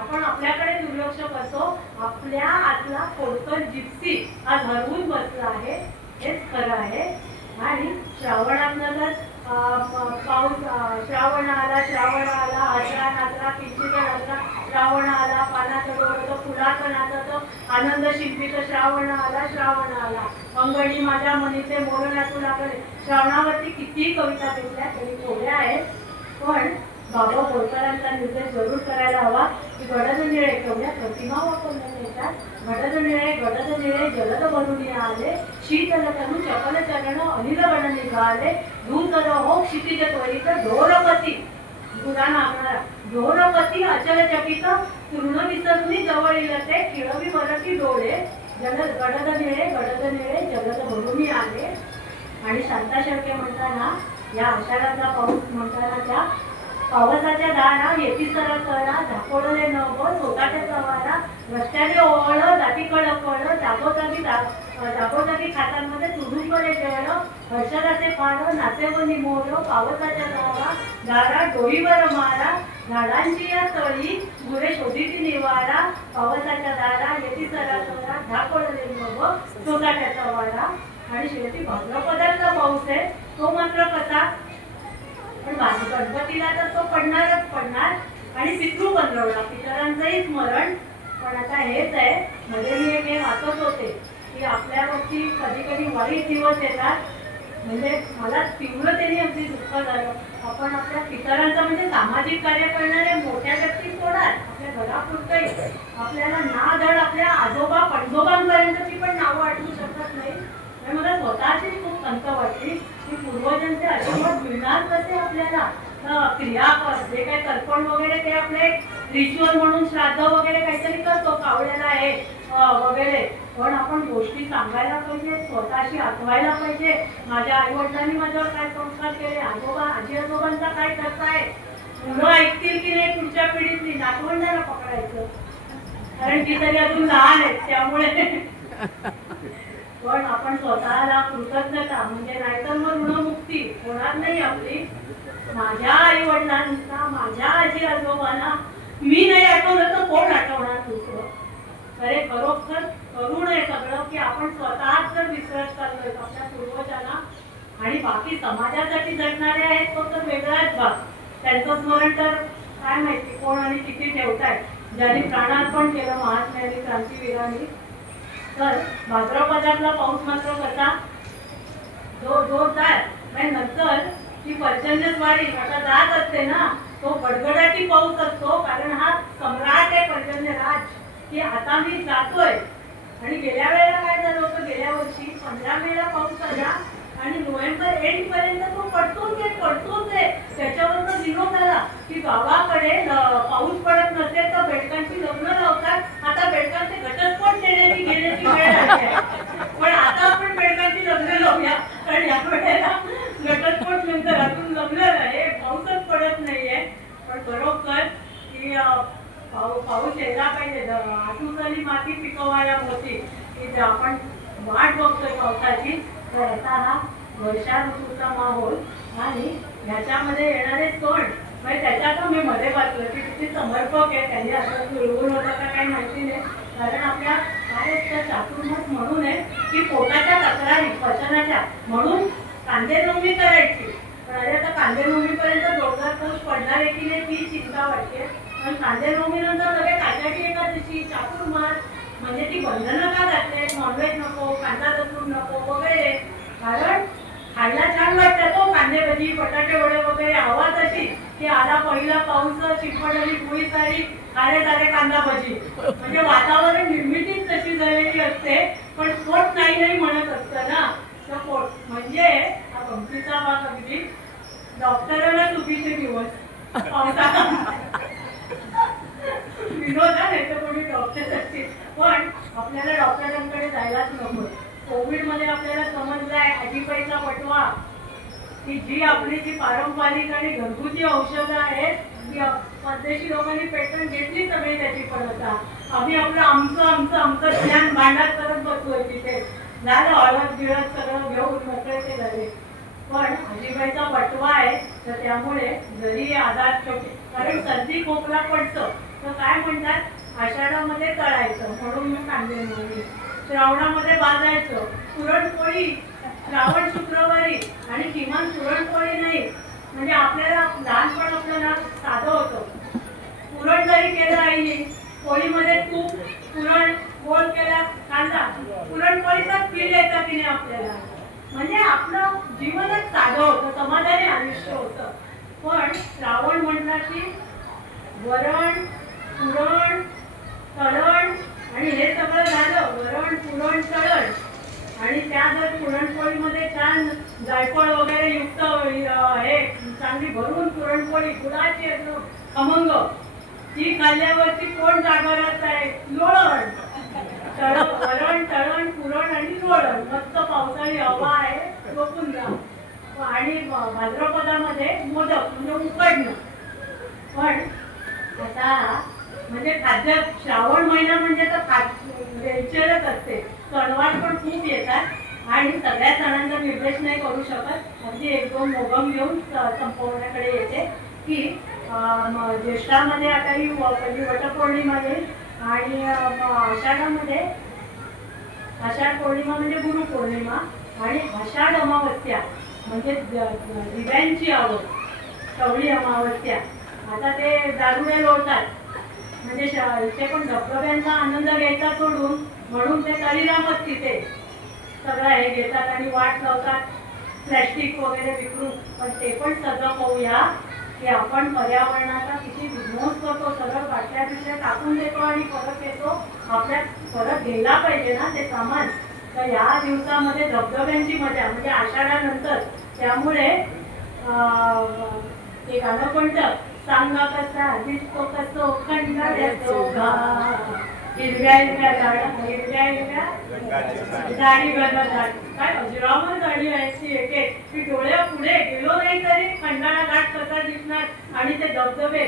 आपण आपल्याकडे दुर्लक्ष करतो. आपल्या आतला कोणतं जिप्सी आज हरवून बसला आहे हेच खरं आहे. आणि श्रावणातनं जर पाऊस श्रावण आला आजरा नाचरा किंचित नाचरा श्रावण आला पानाचं डोळं फुलाचं नाचत आनंद शिल्पीत श्रावण आला अंगणी माझ्या मनीचे मोर नाचू लागले. श्रावणावरती किती कविता घेतल्या तरी थोड्या आहेत. पण बाबा बोरकरांचा निर्देश जरूर करायला हवा की गडद निळे केवढ्या प्रतिमा वापरल्या येतात. गडद निळे जलद भरून आले शीतल तनु चपल चरण अनिल गण निघाले धूतर हो क्षितिज त्वरित ढोरपती पुराण आपणारा ढोरपती अचल चकित तृण विसरून जवळ येईल ते किळवी मरकी डोळे गडद निळे जलद भरून आले. आणि शांता शेळके म्हणताना या आषाढातला पाऊस म्हणताना त्या पावसाच्या दाना येती सरकळा झाकोळले न व सोताट्याचा वारा रस्त्याने ओवळलं जाती कळकळ जागोजागी खातांमध्ये तुडुंबले जळ हर्षदाचे फार नाचे व निमोर पावसाच्या दारा डोईवर मारा झाडांची या तळी गुरे शोधीची निवारा पावसाच्या दारा येती सरकळा झाकोळले न व सोताट्याचा वारा. आणि शेवटी भाद्रपदाचा पाऊस आहे तो मात्र कसा पण गणपतीला तर तो पडणारच पडणार. आणि पितृ पंधरवडा पितरांचंही स्मरण. पण आता हेच आहे मध्ये मी एक हे वाचत होते की आपल्यावरती कधी कधी वाईट दिवस येतात. म्हणजे मला तीव्रतेने अगदी दुःख झालं. आपण आपल्या पितरांचं म्हणजे सामाजिक कार्य करणारे मोठ्या व्यक्ती सोडाल आपल्या घरापुरतही आपल्याला ना धड आपल्या आजोबा पणजोबांपर्यंतची पण नावं आठवू शकत नाही. मला स्वतःची खूप खंत वाटली की पूर्वजांचे आशीर्वाद मिळणार कसे आपल्याला. क्रिया जे काही तर्पण वगैरे ते आपले रिच्युअल म्हणून श्राद्ध वगैरे काहीतरी करतो कावळ्याला हे वगैरे. पण आपण गोष्टी सांगायला पाहिजे स्वतःशी आठवायला पाहिजे. माझ्या आईवडिलांनी माझ्यावर काय संस्कार केले आजी आजोबांचा काय करताय मुलं ऐकतील की नाही पुढच्या पिढीतली नातवंडाला पकडायचं कारण ती तरी अजून लहान आहेत त्यामुळे. पण आपण स्वतःला कृतज्ञता म्हणजे नाहीतर मग ऋणमुक्ती होणार नाही आपली. माझ्या आई वडिलांना माझ्या आजी आजोबांना मी नाही आठवलं तर कोण आठवणार दुसरं. अरे खरोखर करू नये सगळं की आपण स्वतःच जर विसरत चाललोय आपल्या पूर्वजांना. आणि बाकी समाजासाठी जगणारे आहेत तो तर वेगळाच भाग. त्यांचं स्मरण तर काय माहिती कोण आणि किती ठेवताय ज्यांनी प्राणार्पण केलं महात्म्यांनी क्रांतीवीरांनी. तर भाद्रपदातला पाऊस मात्र कसा जोरदार. नंतर ती पर्जन्यद्वारी आता जात असते ना तो गडगडाटी पाऊस असतो, कारण हा सम्राट आहे पर्जन्यराज, की आता मी जातोय. आणि गेल्या वेळेला काय झालं होतं, गेल्या वर्षी 15 मेला पाऊस आला आणि नोव्हेंबर एंड पर्यंत तो पडतोच आहे. त्याच्यावरनं विरोध आला की गावाकडे पाऊस पडत नसेल तर बेडकांची लग्न लावतात. आता बेडकांचे घटस्फोट घेण्याची वेळ आली आहे. पण आता आपण बेडकांची लग्न लावूया, कारण या वेळेला घटस्फोट नंतर अजून लग्न आहे, पाऊसच पडत नाहीये. पण बरोबर की पाऊस यायला पाहिजे. आठवणी माती पिकवायला होती की आपण वाट बघतोय पावसाची. तर असा हा वर्षा ऋतूचा माहोल आणि ह्याच्यामध्ये येणारे सण म्हणजे त्याच्यात मी मध्ये वाचलं की किती समर्पक आहे. त्यांनी असं मिळवून होतं का काही माहिती नाही, कारण आपल्या काय असतं चातुर्मास म्हणून आहे की पोटाच्या तक्रारी पचनाच्या म्हणून कांदे नोंदणी करायची. पण आता कांदे नोंदणीपर्यंत जोरदार पाऊस पडणार आहे की नाही ती चिंता वाटते. पण कांदे नोंदणीनंतर लगेच आषाढी एकादशी चातुर्मास म्हणजे ती बंधनं का घातले, नॉनव्हेज नको, कांदा लसूण नको वगैरे, कारण खायला छान वाटतं तो कांदे भजी बटाटे वडे वगैरे. आवाज अशी की आला पहिला पाऊस, चिपळली पोळी सारी, खारे सारे कांदा भजी. म्हणजे वातावरण निर्मितीच तशी झालेली असते. पण पोट नाही म्हणत असतं ना, तर पोट म्हणजे हा गमतीचा भाग अगदी. डॉक्टरांना चुकीचे दिवस पावसाळा विनोद आहे, तर कोणी डॉक्टर असतील. पण आपल्याला डॉक्टरांकडे जायलाच नको. कोविड मध्ये आपल्याला समजलाय आजीबाईचा बटवा, की जी आपली जी पारंपरिक आणि घरगुती औषधं आहेत ती परदेशी लोकांनी पेटंट घेतली सगळी त्याची. पण आता आम्ही आपलं आमचं ज्ञान भांडार करत बसलोय तिथे. झालं हळद गिळत सगळं घेऊन मोकळे ते झाले. पण आजीबाईचा बटवा आहे, तर त्यामुळे जरी आधार छोटे, कारण सर्दी खोकला पडतं तर काय म्हणतात आषाढामध्ये तळायचं म्हणून मी कांदे नोंदणी, श्रावणामध्ये भाजायचं, पुरणपोळी श्रावण शुक्रवारी, आणि किमान पुरणपोळी नाही म्हणजे आपल्याला लहानपण आपलं ना साधं होतं. पुरण जरी केलं आईने, पोळीमध्ये तूप, पुरण गोल केला कांदा, पुरणपोळीचाच फील येतं की नाही आपल्याला. म्हणजे आपलं जीवनच साधं होतं, समाधानी आयुष्य होतं. पण श्रावण म्हटलं की वरण पुरण तळण, आणि हे सगळं झालं वरण पुरण तळण, आणि त्या जर पुरणपोळीमध्ये छान जायफळ वगैरे युक्त हे चांगली भरून पुरणपोळी गुळाची खमंग, ती खाल्ल्यावरती कोण जागरत आहे. लोळण वरण तळण पुरण आणि लोळण, मस्त पावसाळी हवा आहे झोपून जा. आणि भाद्रपदामध्ये मोदक म्हणजे उकडणं. पण आता म्हणजे खाद्य श्रावण महिना म्हणजे तर वेलचेरच असते. सणवार पण खूप येतात आणि सगळ्या सणांचा निर्देश नाही करू शकत. अगदी एक दोन मोगम घेऊन संपवण्याकडे येते की ज्येष्ठामध्ये आता ही पहिली वटपौर्णिमा येईल, आणि आषाढ पौर्णिमा म्हणजे गुरुपौर्णिमा, आणि आषाढ अमावस्या म्हणजे दिव्यांची आवड, कवळी अमावस्या. आता ते दारुडे लोळतात म्हणजे इथे पण धबधब्यांचा आनंद घ्यायचा सोडून म्हणून ते तळीरामच तिथे सगळं हे घेतात आणि वाट लावतात प्लॅस्टिक वगैरे विकरून. पण ते पण सगळं पाहूया की आपण पर्यावरणाचा किती विध्वंस करतो. सगळं बाटल्या बिटल्या टाकून देतो आणि परत येतो, आपल्या परत घ्यायला पाहिजे ना ते सामान. तर या दिवसामध्ये धबधब्यांची मजा म्हणजे आषाढानंतर. त्यामुळे ते गाणं कोणतं, सांगा कसा दिसतो कसो खंडाळ्याचो घाट, हिरव्या हिरव्या दाढी घालतात. काय अजरामर दाढी आहे ती एक की डोळ्या पुढे गेलो नाही तरी खंडाळा घाट कसा दिसणार. आणि ते धबधबे,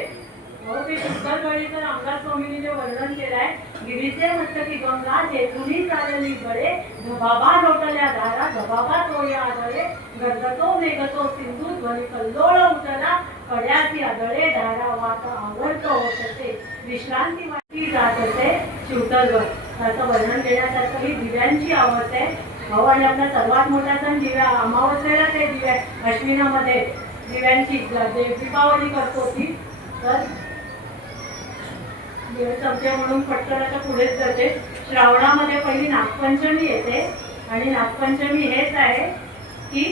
ते शुद्धगडीचं अंगास्वामीने जे वर्णन केलंय, गिरीचे मस्तकी गंगा जेथुनी चालली गडे, धबाबा लोटल्या धारा धबाबा तोडे आदळे, गरगतो मेघतो सिंधू ध्वनी कल्लोळ उठला, कड्याची आदळे धारा वाट आवडतो होते, विश्रांती वाटली जात असे शिवतरगड. असं वर्णन देण्यासारखं ही दिव्यांची आवड आहे. आणि आपला सर्वात मोठा सण दिव्या अमावस्येला ते दिव्या अश्विनामध्ये दिव्यांची दीपावली करतो ती. तर चमचे म्हणून पटकनाच्या पुढेच जाते. श्रावणामध्ये पहिली नागपंचमी येते, आणि नागपंचमी हेच आहे की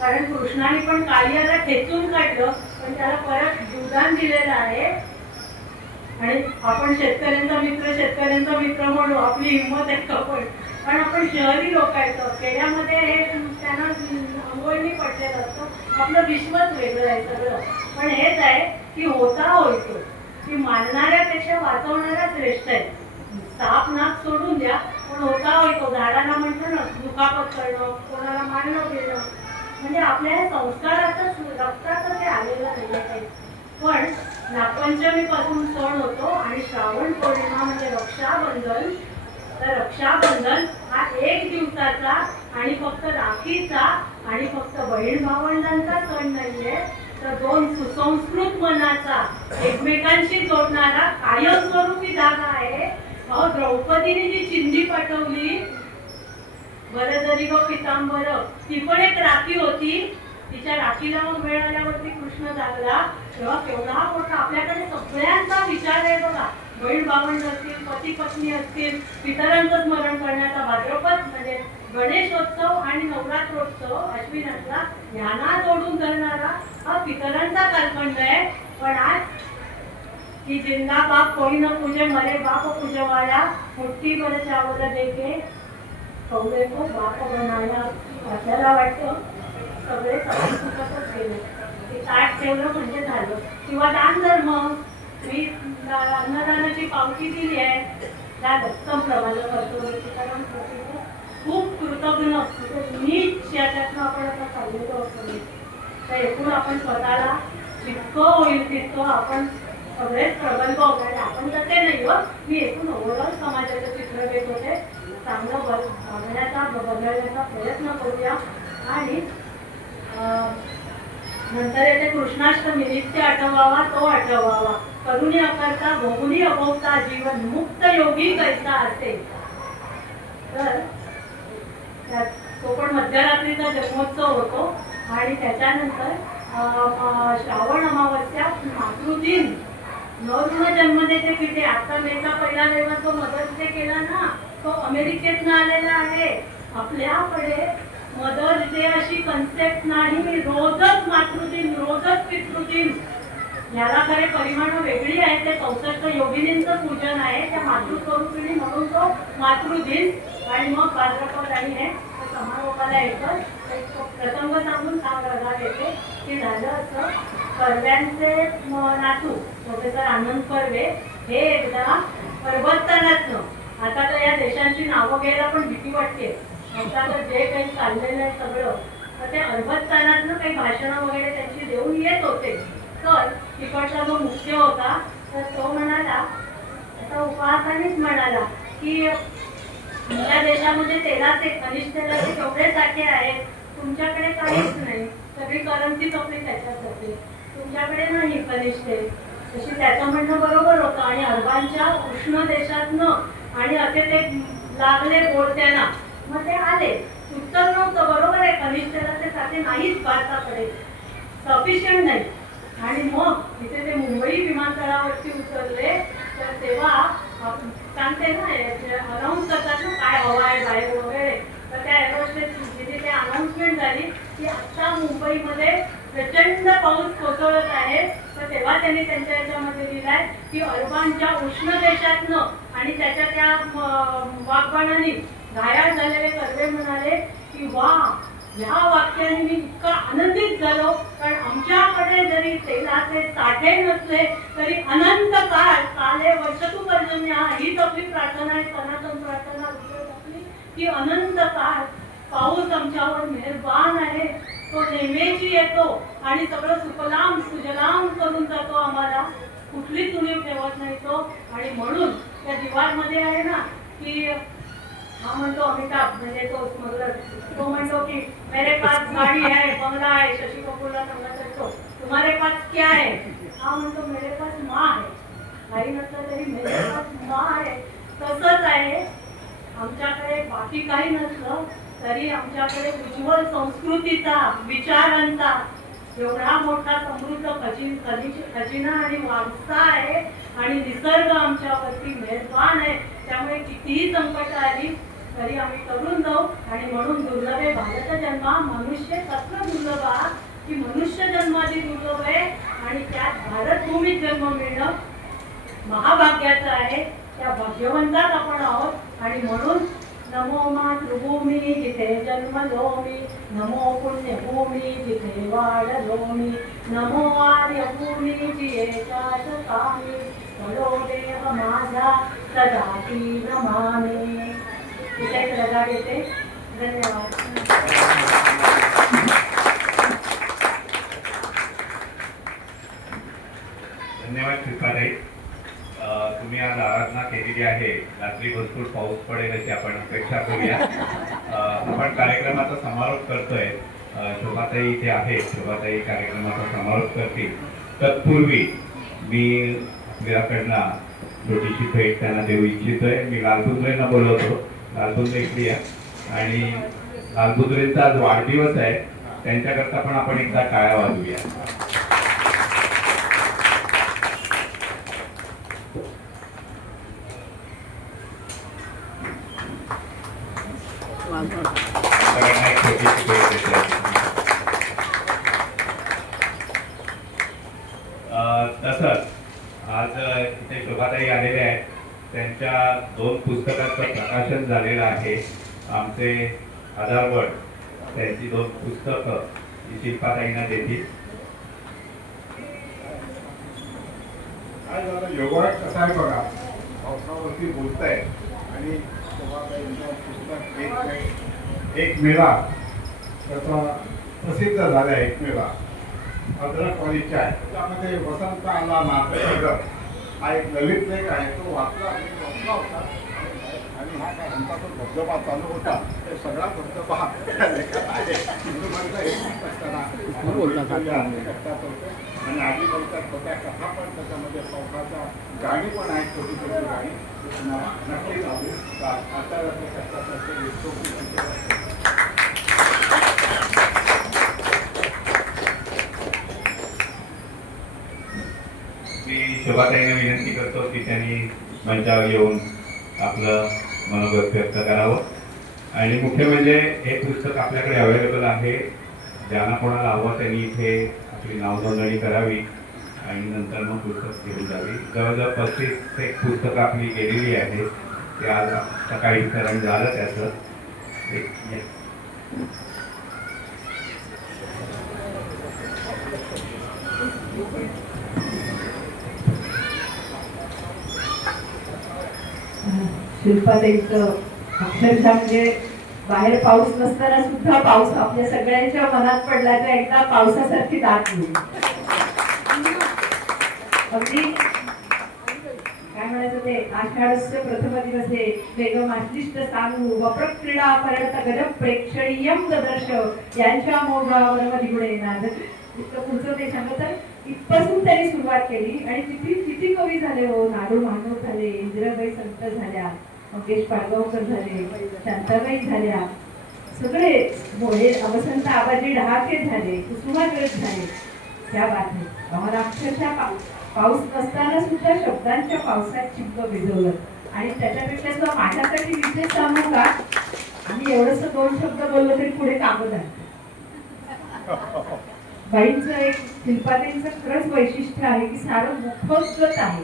कारण कृष्णाने पण कालियाला ठेचून काढलं, पण त्याला परत जीवदान दिलेलं आहे. आणि आपण शेतकऱ्यांचा मित्र म्हणू, आपली हिंमत आहे कपड, पण आपण शहरी लोक आहेत, खेड्यामध्ये हे त्यांना अंघोळणी पडलेलं असतं, आपलं विश्वच वेगळं आहे सगळं. पण हेच आहे की होता होतो, की मारणाऱ्यापेक्षा वाचवणारा श्रेष्ठ आहे. साप नाक सोडून द्या, पण होता होतो. झाडाला म्हणतो ना दुखापत करणं, कोणाला मारणं घेणं, म्हणजे आपल्या संस्कारातच रक्तातच हे आलेलं नाही काही. पण नागपंचमी पासून सण होतो आणि श्रावण पौर्णिमा म्हणजे रक्षाबंधन. तर रक्षाबंधन हा 1 दिवसाचा आणि फक्त राखीचा आणि फक्त बहीण भावंडांचा सण नाहीये, तर 2 सुसंस्कृत मनाचा एकमेकांशी जोडणारा कायमस्वरूपी धागा आहे. द्रौपदीने जी चिंधी पाठवली, बरं जरी गो पितांबर, ती पण एक राखी होती. तिच्या राखीला वेळ आल्यावरती कृष्ण जागला, तेव्हा केवढा मोठा आपल्याकडे सगळ्यांचा विचार आहे बघा. बहीण भावंड असतील, पती पत्नी असतील, पितरांचं स्मरण करण्याचा भाद्रपद म्हणजे गणेशोत्सव आणि नवरात्रोत्सव अश्विनातला ध्याना जोडून धरणारा हा पितरांचा कालखंड आहे. पण आज की जिंदा बाप कोई न पूजे, मरे बाप पूजवाया, मुट्ठी भर चावल देके कौले को बाप बनाया. आपल्याला वाटतं सगळे सुखातच गेले, ते ताट ठेवलं म्हणजे झालं, किंवा दान धर्म, मी अन्नदानाची पावती दिली आहे, झालं संपलं माझं कर्तव्य. कारण खूप कृतज्ञ नीट याच्यातनं आपण आता चाललेलो असतो. तर एकूण आपण स्वतःला जितकं होईल तितकं आपण सगळेच प्रबंध वगैरे, आपण तसे नाही हो, मी एकूण ओव्हरऑल समाजाचं चित्र देत होते. चांगलं बदलण्याचा प्रयत्न करूया. आणि नंतर येते कृष्णाष्टमी, नित्य आठवावा तो आठवावा, करुणी अकर्ता भोगुनी अभोगता, जीवन मुक्त योगी कैसा असेल. तर तो पण मध्यरात्रीचा जन्मोत्सव होतो. आणि त्याच्यानंतर श्रावण अमावस्या, मातृदिन, नवऋण जन्म देते पिते. आता मेचा पहिला रविवार तो मदर्स डे केला ना, तो अमेरिकेतनं आलेला आहे. आपल्याकडे मदर्स डे अशी कन्सेप्ट नाही, रोजच मातृदिन, रोजच पितृदिन. याला खरे परिमाण वेगळी आहे. ते 64 योगिनींचं पूजन आहे, त्या मातृस्वरूपिणी म्हणून तो मातृदिन. आणि मग भाद्रपद आणि हे समारोपाला एकच एक प्रसंग सांगून रजा येते की झालं असं, कर्व्यांचे नातू प्रोफेसर आनंद कर्वे हे एकदा पर्वतनातनं, आता तर या देशांची नावं घ्यायला पण भीती वाटते, आता तर जे काही चाललेलं आहे सगळं, तर ते अर्बस्तानातनं काही भाषणं वगैरे त्यांची देऊन येत होते. तर तिकडचा जो मुख्य होता तर तो म्हणाला, असा उपहासानेच म्हणाला की या देशामध्ये तेलाचे, खनिज तेलाचे केवढे साठे आहेत, तुमच्याकडे काहीच नाही, सगळी करन्सीच आपली त्याच्यात जाते, तुमच्याकडे नाही खनिज तेल. तशी त्याचं म्हणणं बरोबर होतं. आणि अरबांच्या उष्ण देशातनं आणि असे ते लागले बोलत्यांना, मग ते आले. उत्तर नव्हतं, बरोबर आहे, खनिज तेलाचे साठे नाहीच भारताकडे, सफिशियंट नाही. आणि मग इथे ते मुंबई विमानतळावरती उतरले, तर तेव्हा सांगते ना, अनाऊन्स करतात ना काय हवा आहे बाहेर वगैरे, तर त्या एरोस्टेस जिथे ते अनाऊन्समेंट झाली की आत्ता मुंबईमध्ये प्रचंड पाऊस कोसळत आहे. तर तेव्हा त्यांनी त्यांच्या याच्यामध्ये लिहिलाय की अरबांच्या उष्ण देशातनं आणि त्याच्या त्या वाघबाणांनी घायाळ झालेले कर्वे म्हणाले की वा, या वाक्याने मी इतका आनंदित झालो, कारण आमच्याकडे जरी तेलाचे साठे नसले तरी अनंत काळ, काले वर्षतू पर्जन्य, हीच आपली प्रार्थना आहे, सनातन प्रार्थना आपली, की अनंत काळ पाऊस आमच्यावर मेहरबान आहे, तो नेहमीची येतो आणि सगळं सुफलाम सुजलाम करून जातो, आम्हाला कुठलीच उणीव ठेवत नाही तो. आणि म्हणून त्या दिवारमध्ये आहे ना की हा म्हणतो अमिताभ, म्हणजे तो स्मगलर, तो म्हणतो की मेरे पास गाडी आहे, बंगला आहे, शशी कपूरला सांगत असतो तुम्हारे पास क्या है, हा म्हणतो मेरे पास माँ है, काही नसलं तरी मेरे पास माँ है. तसंच आहे, आमच्याकडे बाकी काही नसलं तरी आमच्याकडे उज्ज्वल संस्कृतीचा, विचारांचा एवढा मोठा समृद्ध खजिना आणि वारसा आहे. आणि निसर्ग आमच्यावरती मेहरबान आहे. त्यामुळे कितीही संकट आली तरी आम्ही तरुण जाऊ. आणि म्हणून दुर्लभे भारत जन्मा मनुष्य सत्र दुर्लभा, की मनुष्य जन्माची दुर्लभ आहे आणि त्यात भारत भूमीत जन्म मिळणं महाभाग्याचं आहे. त्या भाग्यवंतात आपण आहोत. आणि म्हणून नमो मातृभूमी जिथे जन्मलो मी, नमो पुण्यभूमी जिथे वाढलो मी, नमो आर्यभूमी जियेच्याच कामी, चलो देव माझा सदाती नमामि. इथे रजा घेते. धन्यवाद. धन्यवाद श्रीपाताई. तुम्ही आज आराधना केलेली आहे. रात्री भरपूर पाऊस पडेल अशी आपण अपेक्षा करूया. आपण कार्यक्रमाचा समारोप करतोय. शोभाताई इथे आहेत. शोभाताई कार्यक्रमाचा समारोप करतील. तत्पूर्वी मी आपल्याकडनं छोटीशी भेट त्यांना देऊ इच्छितोय. मी लालबुद्रेंना बोलवतो. लालबुद्रे इकडे या. आणि लालबुद्रेंचा आज वाढदिवस आहे. त्यांच्याकरता पण आपण एकदा टाळ्या वाजवूया. तसंच आज इथे शोभाताई आलेले आहेत. त्यांच्या 2 पुस्तकांचं प्रकाशन झालेलं आहे. आमचे आधारवड त्यांची 2 पुस्तकं शिल्पाताईंना देतील. काय झालं, योगा कसा आहे बघा, पावसावरती बोलताय आणि शोभाताईंचं पुस्तक एक मेला त्याचा प्रसिद्ध झाला. एक मेला अद्रकवाडी चाय, त्यामध्ये वसंत आला नाथनगर हा एक ललित लेख आहे. तो वाचला होता आणि हा काय आमचा तो धबधबा चालू होता. ते सगळा धबधबा त्या लेखात आहे. हिंदुमानचा एक असताना आणि आधी बोलतात छोट्या कथा पण त्याच्यामध्ये पावसाच्या गाणी पण आहेत. छोटी छोटी गाणी तुम्हाला नक्कीच आवडेल. आता मी शोभाताईंना विनंती करतो की त्यांनी मंचावर येऊन आपलं मनोगत व्यक्त करावं. आणि मुख्य म्हणजे हे पुस्तक आपल्याकडे अवेलेबल आहे. ज्यांना कोणाला हवं त्यांनी इथे आपली नाव नोंदणी करावी आणि नंतर मग पुस्तक घेऊन जावी. जवळजवळ 35 एक पुस्तकं आपली गेलेली आहे. ते आज सकाळी वितरण झालं त्याचं. शिल्पाताईंचं अक्षरशः म्हणजे बाहेर पाऊस नसताना सुद्धा पाऊस आपल्या सगळ्यांच्या मनात पडला तर एकदा पावसासारखी दाटली. अगदी काय म्हणायचं ते, आषाढस्य प्रथम दिवसे वेगम आश्लिष्ट सांगू वप्रक क्रीडा पर्यंत गजब प्रेक्षणीयम ददर्श यांच्या मोगावर मधिगुणे नाद. पुढचं ते सांगत इथपासून त्यांनी सुरुवात केली आणि किती किती कवी झाले हो. नाडू मानव झाले, इंदिराबाई संत झाल्या, मंगेश पाडगावकर झाले, शांताबाई झाल्या, सगळे मोळे वसंत आबाजी डहाके झाले, कुसुमाग्रज झाले. त्या बातमी आम्हाला अक्षरशः पाऊस नसताना सुद्धा शब्दांच्या पावसात चिंब भिजवलं. आणि त्याच्यापेक्षा सुद्धा माझ्यासाठी विशेष सांगू का, आम्ही एवढंसं 2 शब्द बोललो तरी पुढे कामं झालं. बाईंचं एक शिल्पाताईंचं खरंच वैशिष्ट्य आहे की सारं मुखोद्गत आहे.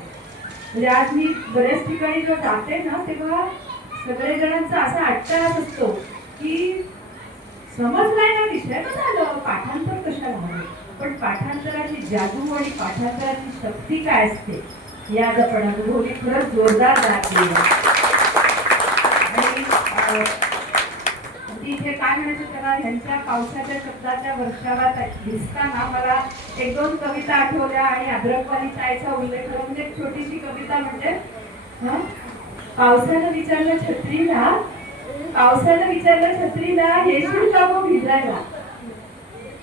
म्हणजे आज मी बऱ्याच ठिकाणी जो जाते ना तेव्हा सगळे जणांचा असा अट्टहास असतो की समजलाय ना विषय ना, झालं पाठांतर कशाला हवं. पण पाठांतराची जादू आणि पाठांतराची शक्ती काय असते या आज आपण अनुभवली. खरंच जोरदार दाखली. आणि इथे काय म्हणायचं त्याला, ह्यांच्या पावसाच्या शब्दाच्या वर्षावात दिसताना मला 1-2 कविता आठवल्या. आणि अद्रकवाली चायचा उल्लेख करून म्हणजे एक छोटीशी कविता म्हणजे, पावसानं विचारलं छत्रीला, पावसानं विचारलं छत्रीला येशील का गो भिजायला.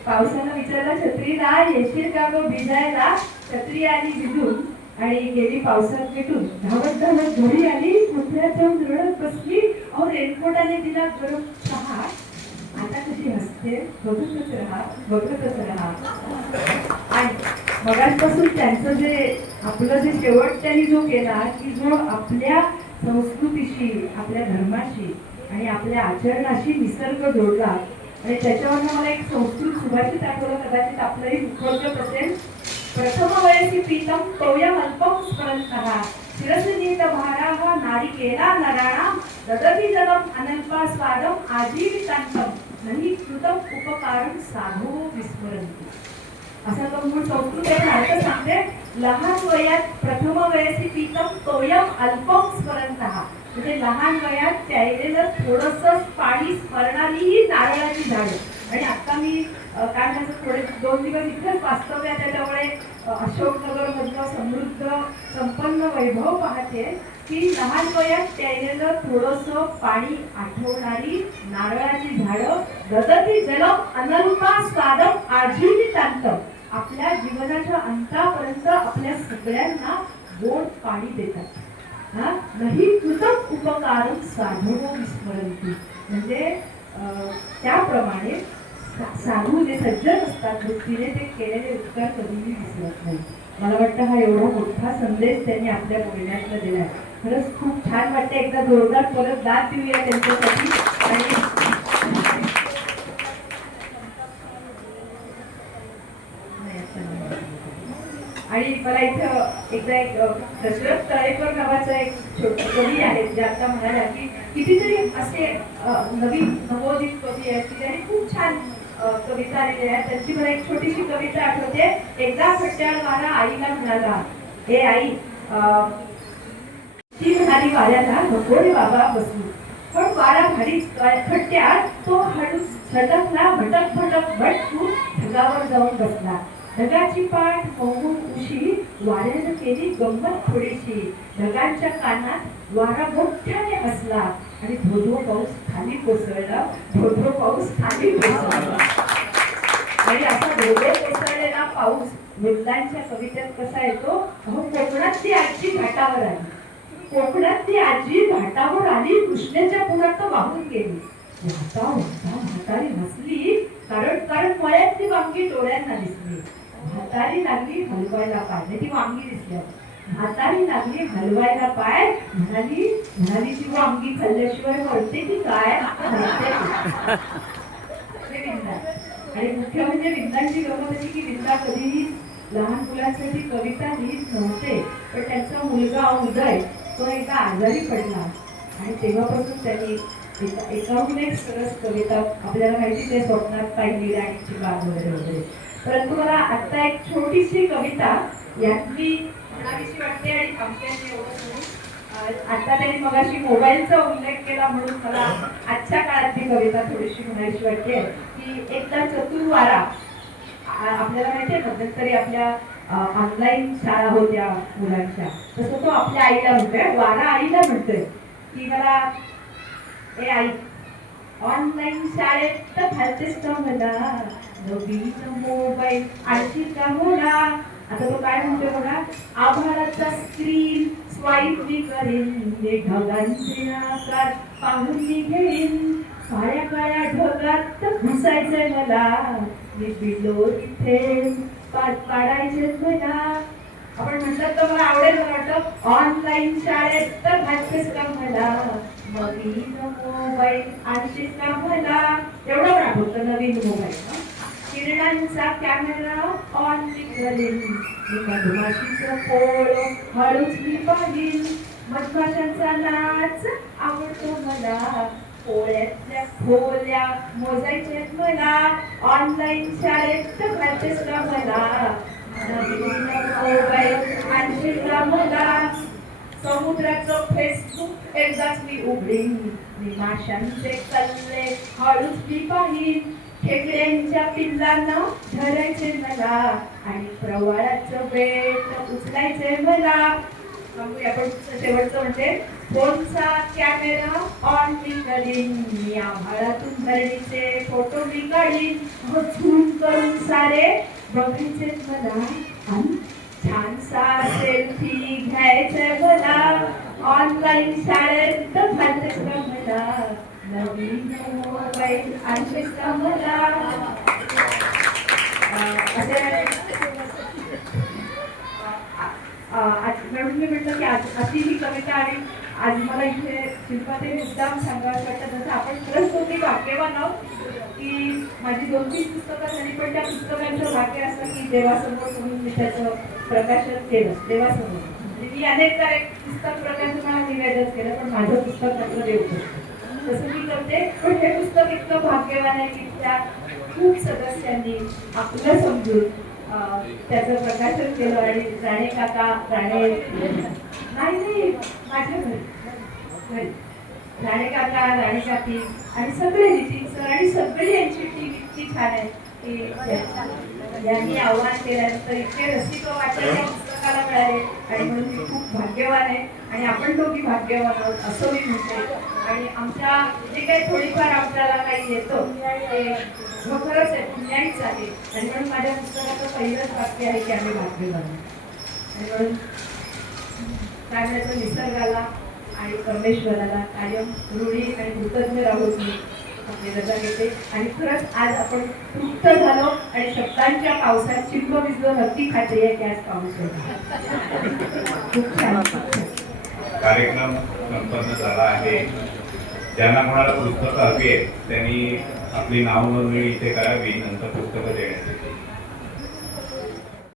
पावसानं विचारलं छत्रीला येशील का गो भिजायला. छत्री आली भिजून आणि गेली पावसात पेटून. धावत धावत घरी आली, कुत्र्यात जाऊन रडत बसली. अहो रेनकोटाने दिला गरम चहा. आता कशी हसते, बघतच राहा बघतच राहा. आणि मगाचपासून त्यांचं जे आपलं जे शेवट त्यांनी जो केला की जो आपल्या संस्कृतीशी आपल्या धर्माशी आणि आपल्या आचरणाशी निसर्ग जोडला आणि त्याच्यावरनं मला एक संस्कृत सुभाषित आठवलं, कदाचित आपलंही मुखोद्गत असेल. प्रथम वयसी पीतम तोयम अल्पम स्मरन्तः शिरसिनीत भाराः नारिकेला नराणां ददति जलम अनल्पा स्वादम आजीवितांतम नहि कृतम उपकारं साधो विस्मरन्ति. असा तो मूळ संस्कृत आहे. अर्थ सांगते, लहान वयात प्रथम वयसी पीतम तोयम अल्पम स्मरन्तः, म्हणजे लहान वयात प्यायलेलं थोडंसं पाणी स्मरणारीही नारळाची झाडं. आणि आता मी काय म्हणायचं, थोडे 2 दिवस इथेच वास्तव्य आहे, त्याच्यामुळे अशोकनगर मधलं समृद्ध संपन्न वैभव पाहते की लहान वयात प्यायलेलं थोडंसं पाणी आठवणारी नारळाची झाडं ददती जलम अनल्पा स्वादम आजीवितांतम, आपल्या जीवनाच्या अंतापर्यंत आपल्या सगळ्यांना गोड पाणी देतात. नाही कृतम उपकारम साधो विस्मरन्ति, म्हणजे त्याप्रमाणे साधू जे सज्जन असतात वृत्तीने ते केलेले उपकार कधीही विसरत नाही. मला वाटतं हा एवढा मोठा संदेश त्यांनी आपल्या बोलण्यातला दिलाय. खरंच खूप छान वाटतं. एकदा जोरदार परत दाद देऊया त्यांच्यासाठी. आणि मला इथं एकदा एक दशरथ तळेकर नावाचा एक छोटा कवी आहे, जे आता म्हणाल्या की कितीतरी असे नवीन नवोदित कवी आहेत की त्यांनी खूप छान कविता आलेल्या आहेत. त्यांची मला एक छोटीशी कविता आठवते. एकदा खट्याळ वारा आईला म्हणाला, हे आई, ती म्हणाली वाऱ्याला, नको रे बाबा बसू. पण वारा भारीच खट्याळ, तो हळूच झटकला, भटक भटक भटकून ढगावर जाऊन बसला. ढगाची पाठ मऊन उशी, वाऱ्यानं केली गंमत थोडीशी. ढगांच्या कानात वारा मोठ्याने हसला आणि धोधो पाऊस खाली कोसळला, धोधो पाऊस खाली कोसळला. आणि असा धोधो कोसळलेला पाऊस वृद्धांच्या कवितेत कसा येतो, कोकणात ती आजी घाटावर आली, कोकणात ती आजी घाटावर आली, कृष्णेच्या पुरात वाहून गेली. म्हातारी हसली, कारण मळ्यात ती वांगी डोळ्यांना दिसली. म्हातारी लागली हलवायला पाय, ती वांगी दिसल्या. म्हातारी लागली हलवायला पाय, म्हणाली ती वांगी खाल्ल्याशिवाय मरते की काय. आणि मुख्य म्हणजे विंदांची गमत अशी की विंदा कधीही लहान मुलांसाठी कविता लिहित नव्हते, पण त्यांचा मुलगा उदय तो एकदा आजारी पडला आणि तेव्हापासून त्यांनी एकाहून एक सरस कविता, आपल्याला माहिती ते स्वप्नात पाहिली राणीची बाग वगैरे वगैरे. परंतु मला आता एक छोटीशी कविता यातली म्हणावीशी वाटते आणि थांबते एवढं. आता त्यांनी मगाशी मोबाईलचा उल्लेख केला म्हणून मला आजच्या काळातली कविता थोडीशी म्हणावीशी वाटते की एकदा चतुर वारा, आपल्याला माहिती आहे मध्यंतरी आपल्या ऑनलाईन शाळा होत्या मुलांच्या, तसं तो आपल्या आईला म्हणतोय, वारा आईला म्हणतोय की मला, ए आई, ऑनलाईन शाळेत तर घालतेस का मला नवीन मोबाईल आणखी का मला. आता तो काय म्हणतोय बघा, आभाळाचा स्क्रीन स्वाईप मी करेन, ढगांचे आकार पाहून मी घेईन, काळ्या काळ्या ढगात घुसायचंय मला, मी बिलो इथे काढायचे मला. आपण म्हणतात तर मला आवडेल, मला वाटतं ऑनलाईन शाळेत तर घालतेस का मला नवीन मोबाईल आणखी का मला. एवढं पण आठवतं नवीन मोबाईल. किरणांचा कॅमेरा ऑन मी करेन, मधमाशीचं पोळ हळूच मी पाहीन, मधमाशांचा नाच आवडतो मला, पोळ्यातल्या खोल्या मोजायचे मला, ऑनलाईन शाळेत घालतेस का मला नवीन मोबाईल आणखी का मला. समुद्राचं फेसबुक एकदाच मी उघडीन, मी माशांचे कल्ले हळूच मी पाहीन, खेकड्यांच्या पिल्लांना धरायचे मला आणि प्रवाळाचं बेट उचलायचे मला. आपण शेवटचं म्हणजे, फोनचा कॅमेरा ऑन मी करीन, मी आभाळातून धरणीचे फोटो मी काढीन, झूम करून सारे बघायचे मला आणि छानसा सेल्फी घ्यायचे मला, ऑनलाईन शाळेत घालतेस का मला नवीन मोबाईल आणखीच का मला. म्हणून मी म्हटलं की अशी ही कविता आणि आज मला इथे शिल्पाते मुद्दाम सांगावं वाटतं जसं आपण खरंच दोघी भाग्यवान आहोत की माझी 2-3 पुस्तकं झाली पण त्या पुस्तकांचं भाग्य असं की देवासमोर म्हणून मी त्याचं प्रकाशन केलं देवासमोर. म्हणजे मी अनेक पुस्तक प्रकाशन मला निवेदन केलं पण माझं पुस्तक मात्र देऊ शकतो तसं मी करते. पण हे पुस्तक इतकं भाग्यवान आहे की त्या खूप सदस्यांनी आपलं समजून त्याचं प्रकाशन केलं आणि राणे काका राणे नाही माझ्या घरी राणे काका राणे काकी आणि सगळे नितीन सर आणि सगळी यांची टीम इतकी छान आहे की यांनी आव्हान केल्यानंतर इतके रसिक वाचन या पुस्तकाला मिळाले आणि म्हणून मी खूप भाग्यवान आहे आणि आपण दोघी भाग्यवान आहोत असं मी म्हणते. आणि आमच्या जे काही थोडीफार आपल्याला काही येतं ते खरंच आहे पुण्याईच आहे आणि म्हणून माझ्या पुस्तकाचं पहिलंच वाक्य आहे की आम्ही भाग्यवान आणि म्हणून काय म्हणायचं निसर्गाला आणि परमेश्वराला कायम ऋणी आणि कृतज्ञ राहून मी आपली रजा घेते. आणि खरंच आज आपण तृप्त झालो आणि शब्दांच्या पावसात चिंब भिजलो नक्की खात्री आहे की आज पाऊस होता. खूप छान कार्यक्रम संपन्न झाला आहे. ज्यांना कोणाला पुस्तकं हवी आहेत त्यांनी आपली नाव नोंदणी इथे करावी नंतर पुस्तकं देण्याची.